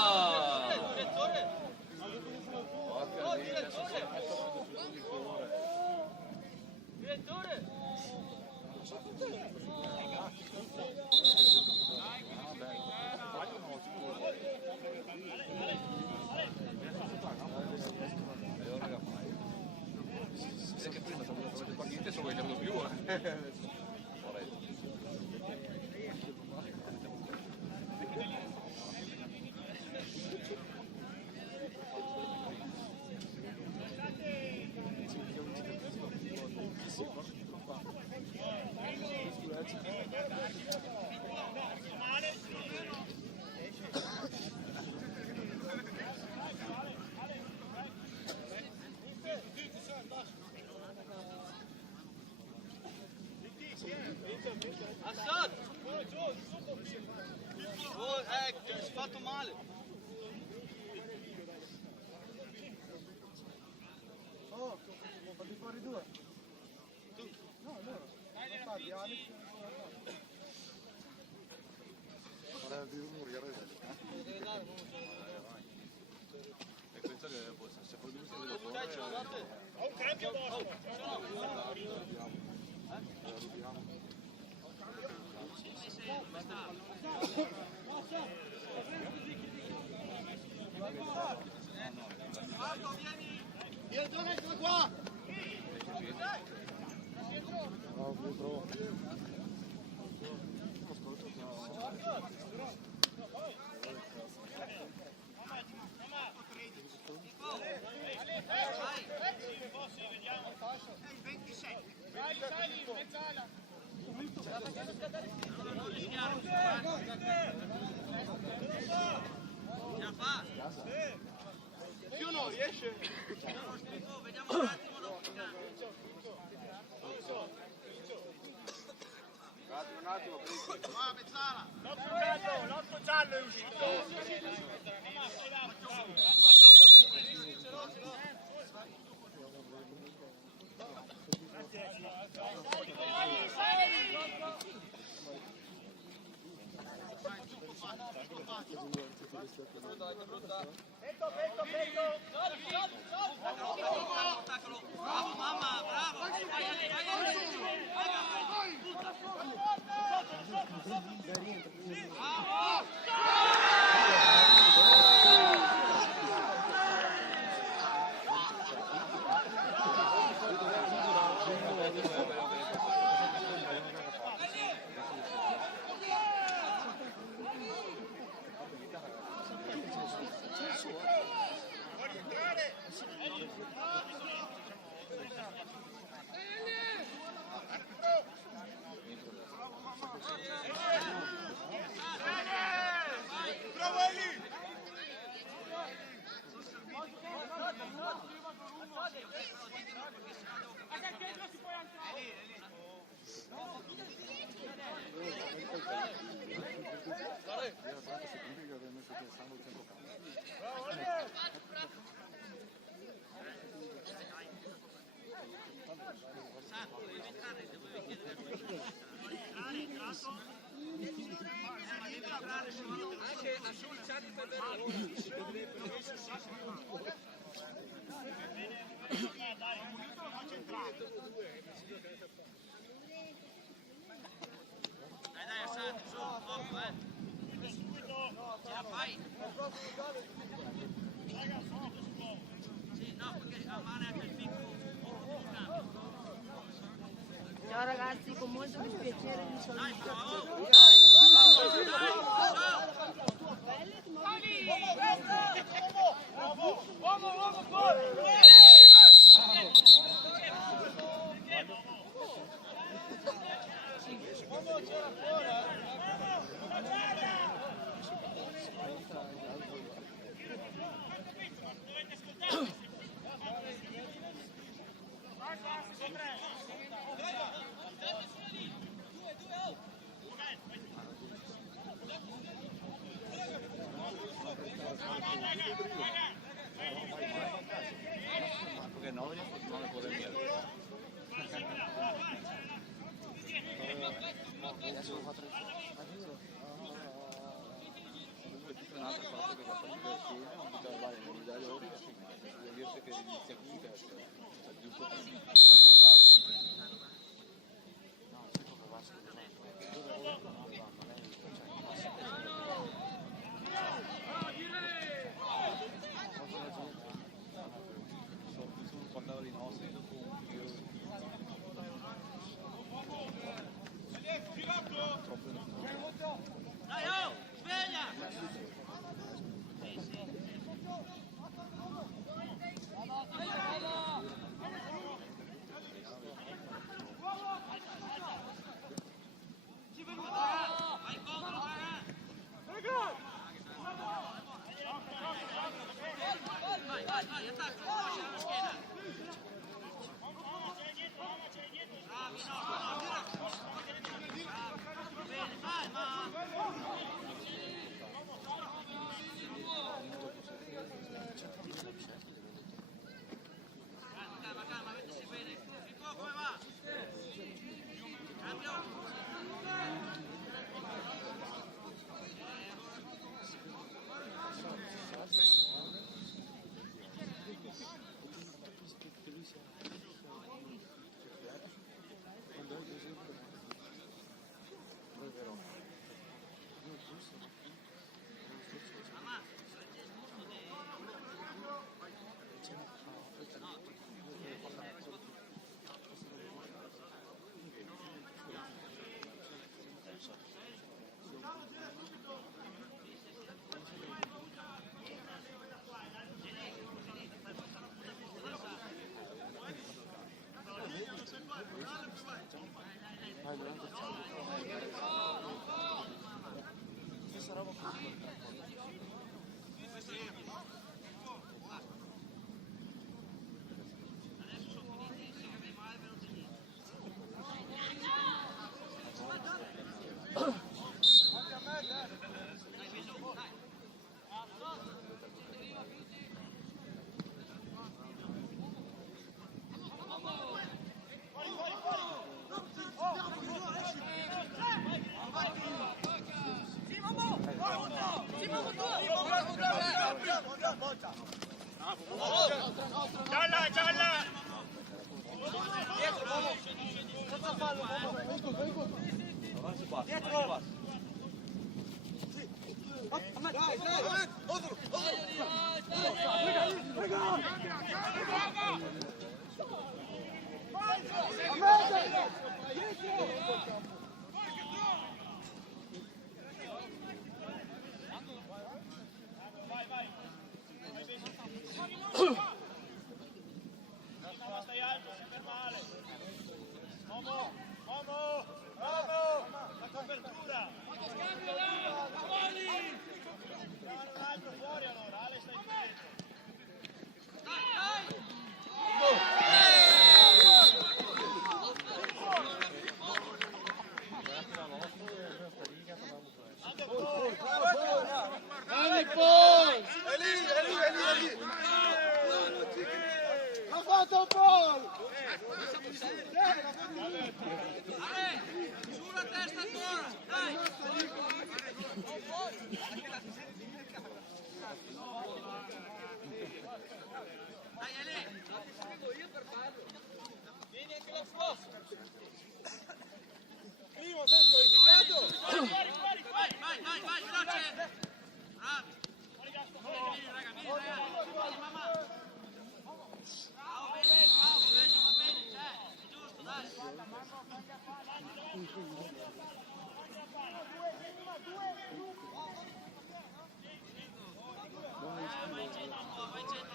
Che prima sono le partite sono quelli che non più. Assad! Oh, hai fatto male! Oh, fatti fuori due! No, fatti, Alex. E penso che se poi lui si vede Ho un cambio vostro! Direttore, eccola qua! Vediamo! Più no, riesce? Un attimo, L'otto giallo è uscito. Bravo mamma, bravo! Ciao ragazzi, con molto dispiacere vi saluto. Perché 9 non ne può venire. Un altro fatto che la partita è piena, non poteva fare in Italia ora, devo dirti che inizia qui, giusto per ricordarsi. Parlava di nostri dopo un periodo troppo. Dai, oh, sveglia! Vai, attacca, la schiena. Bravi, bene, vai, calma, vedi se bene. Fico, come va? Cambio. Gialla, gialla! Senza fallo, dietro! Stai alto, sei per male. Momo, bravo! La copertura! Un altro fuori allora, Ale stai dentro. Ha fatto un gol! Sulla testa ancora, dai! Dai Ale! Vieni anche la flossa! Primo, sei squalificato! Vai, veloce! Bravi! Vieni raga, vieni mamma! Bravo, bene, va bene, è giusto, dai! Vai in centro un po', vai in centro!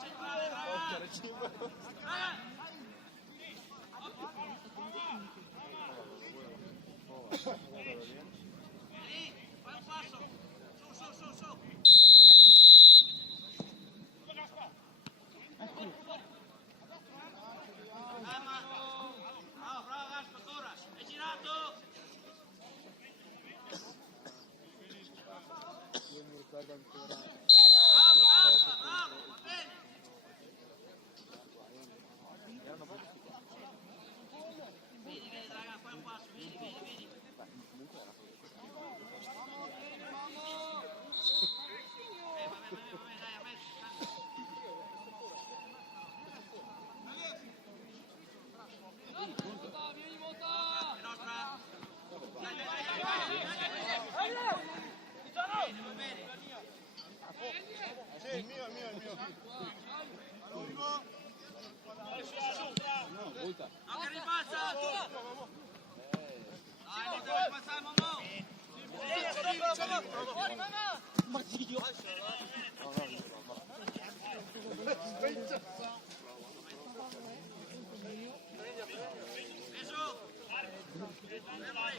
Centrale, bravo! Lì, fai un passo! Su! Bravo Gaspo, ancora! Hai girato! Bravo, va bene! Vieni, raga, fai un passo, vieni! Va bene, dai, ammetti. Vieni, Mota! Nostra! Dai! Va bene, va mio! Sì, il mio. Lungo! No, che ripassa! Dai, li devi passare, Momo! Fuori, mamma! Ma Dio! Peso!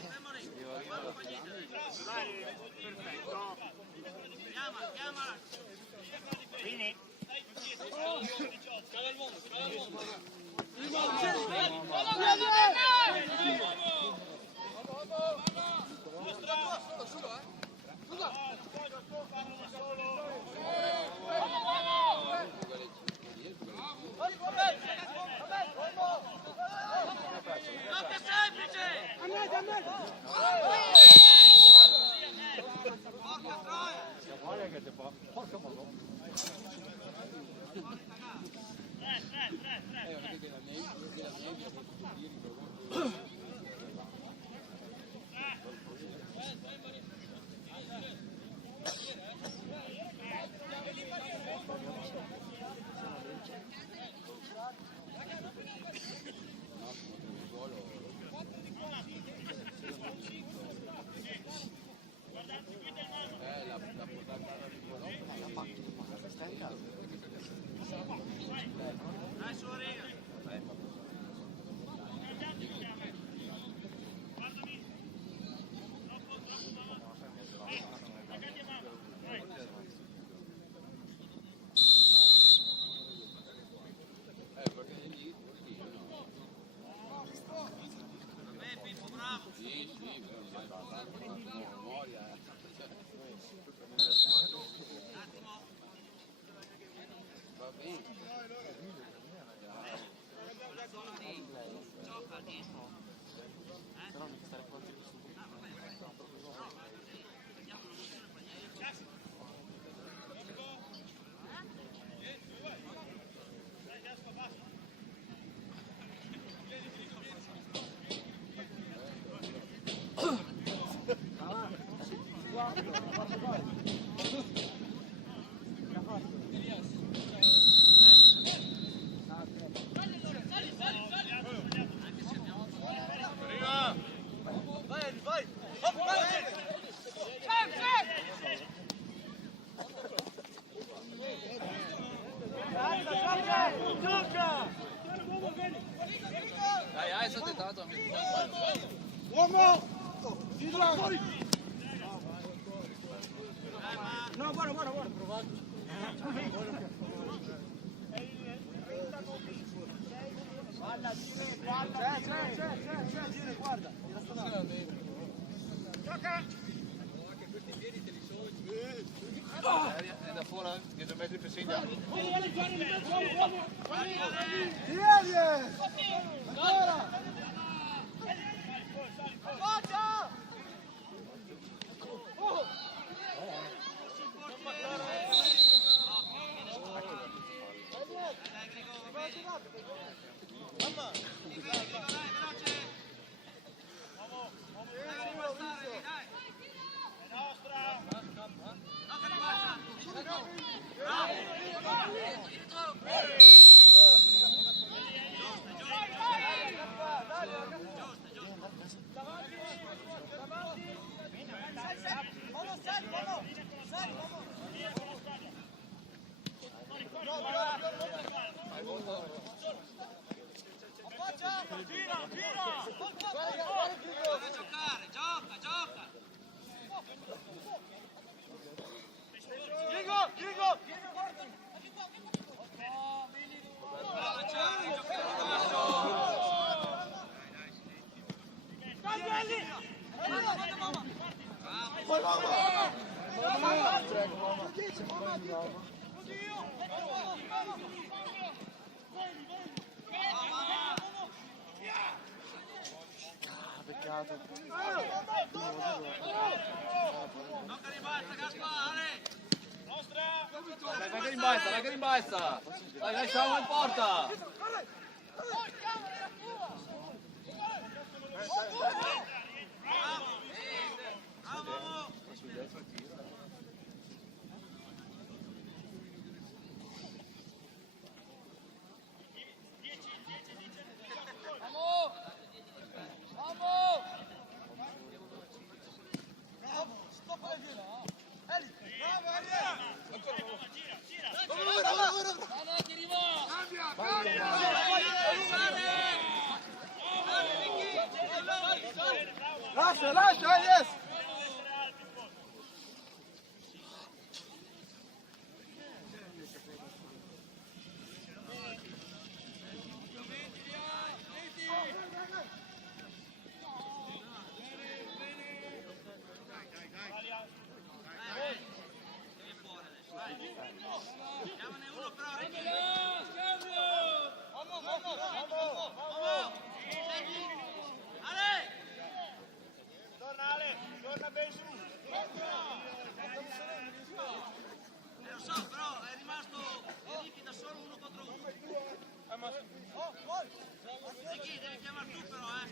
Fermoli! Guarda qua niente! Chiamala! Vieni! Scala il mondo! Gioca semplice! Porca troia! Dai su riga! Vabbè Pippo, bravo! Gioca dietro! Dai, hai saltato. Uomo! No, guarda. C'è, guarda. Gioca! È da fuori, dietro metri per segnare. Vieni! Ancora! Forza! Vai che rimbalza! Dai, siamo in porta! Lascia, yes! Torna ben su! Lo so, però è rimasto Ricky da solo uno contro uno. Ricky, devi chiamare tu però, Vai!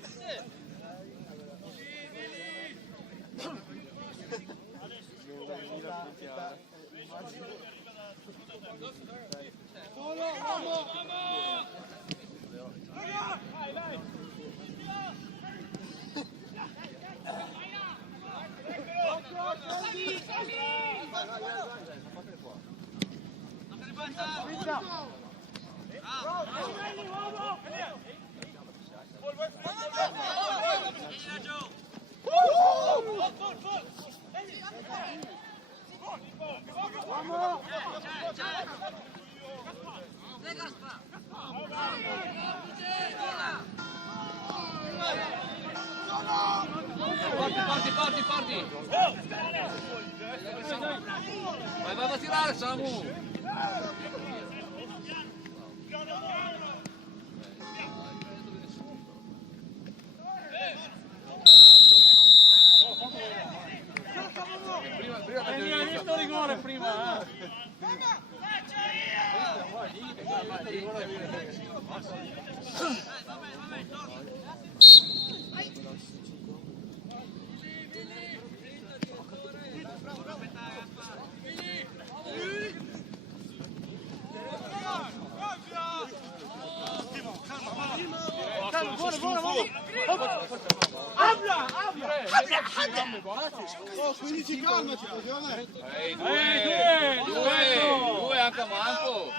Parti! Vai a tirare, Samu! Prima hai visto rigore prima, Oh, 15 calmaci, attenzione. Due anche a manco.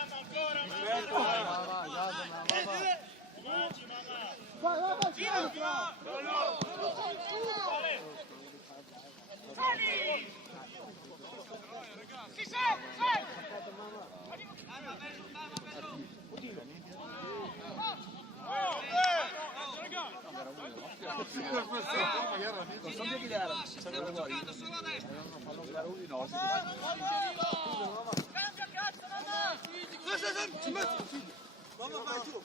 Non so che era, si sarebbe guarito. Fanno fare uno di nostri. Mamma, vai giù.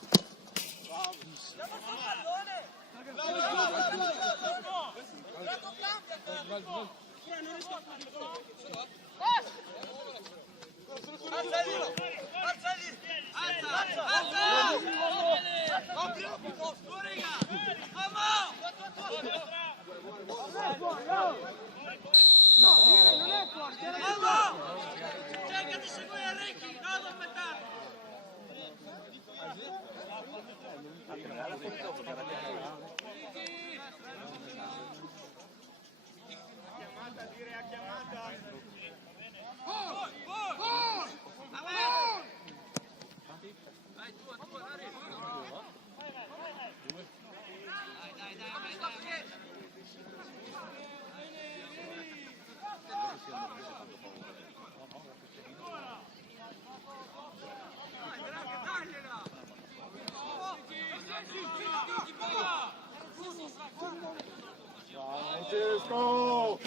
Francesco!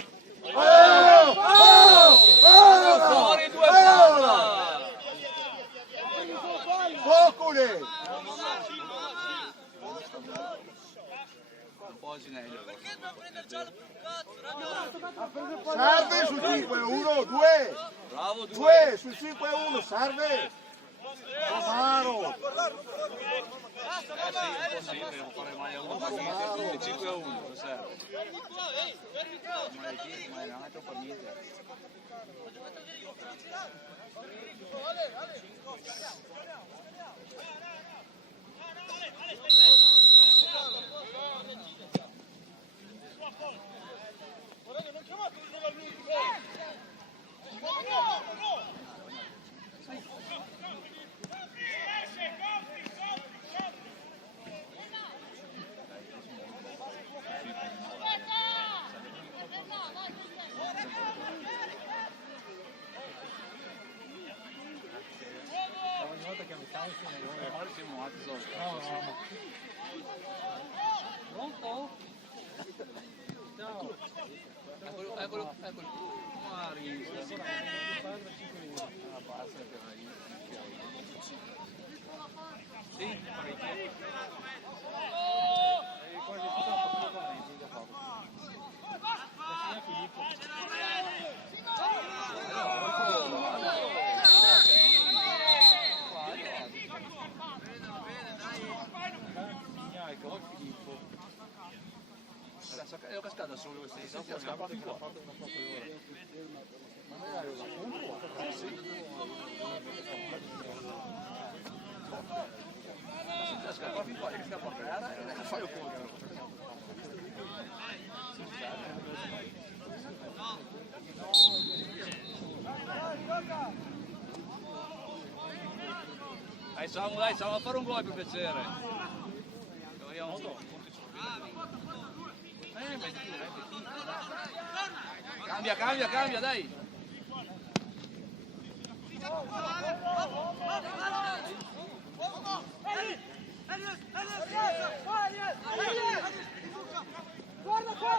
Fuori due palla! Foccoli! Un po' Ginello. Serve sul 5-1, 2! Bravo, 2 sul 5-1, serve! Romano! Sì, dobbiamo fare maglia 1 per niente. 5-1, non serve. Ma è nato per niente. Pronto? Eccolo. Marisa. Ah, basta che vai. Sì, parecchio. È cascata solo questa di sopra, è scappato di qua. Si scappa di qua, scappa a creare e fai il contro. Dai Samu, a fare un gol per piacere. Cambia, dai! Guarda qua!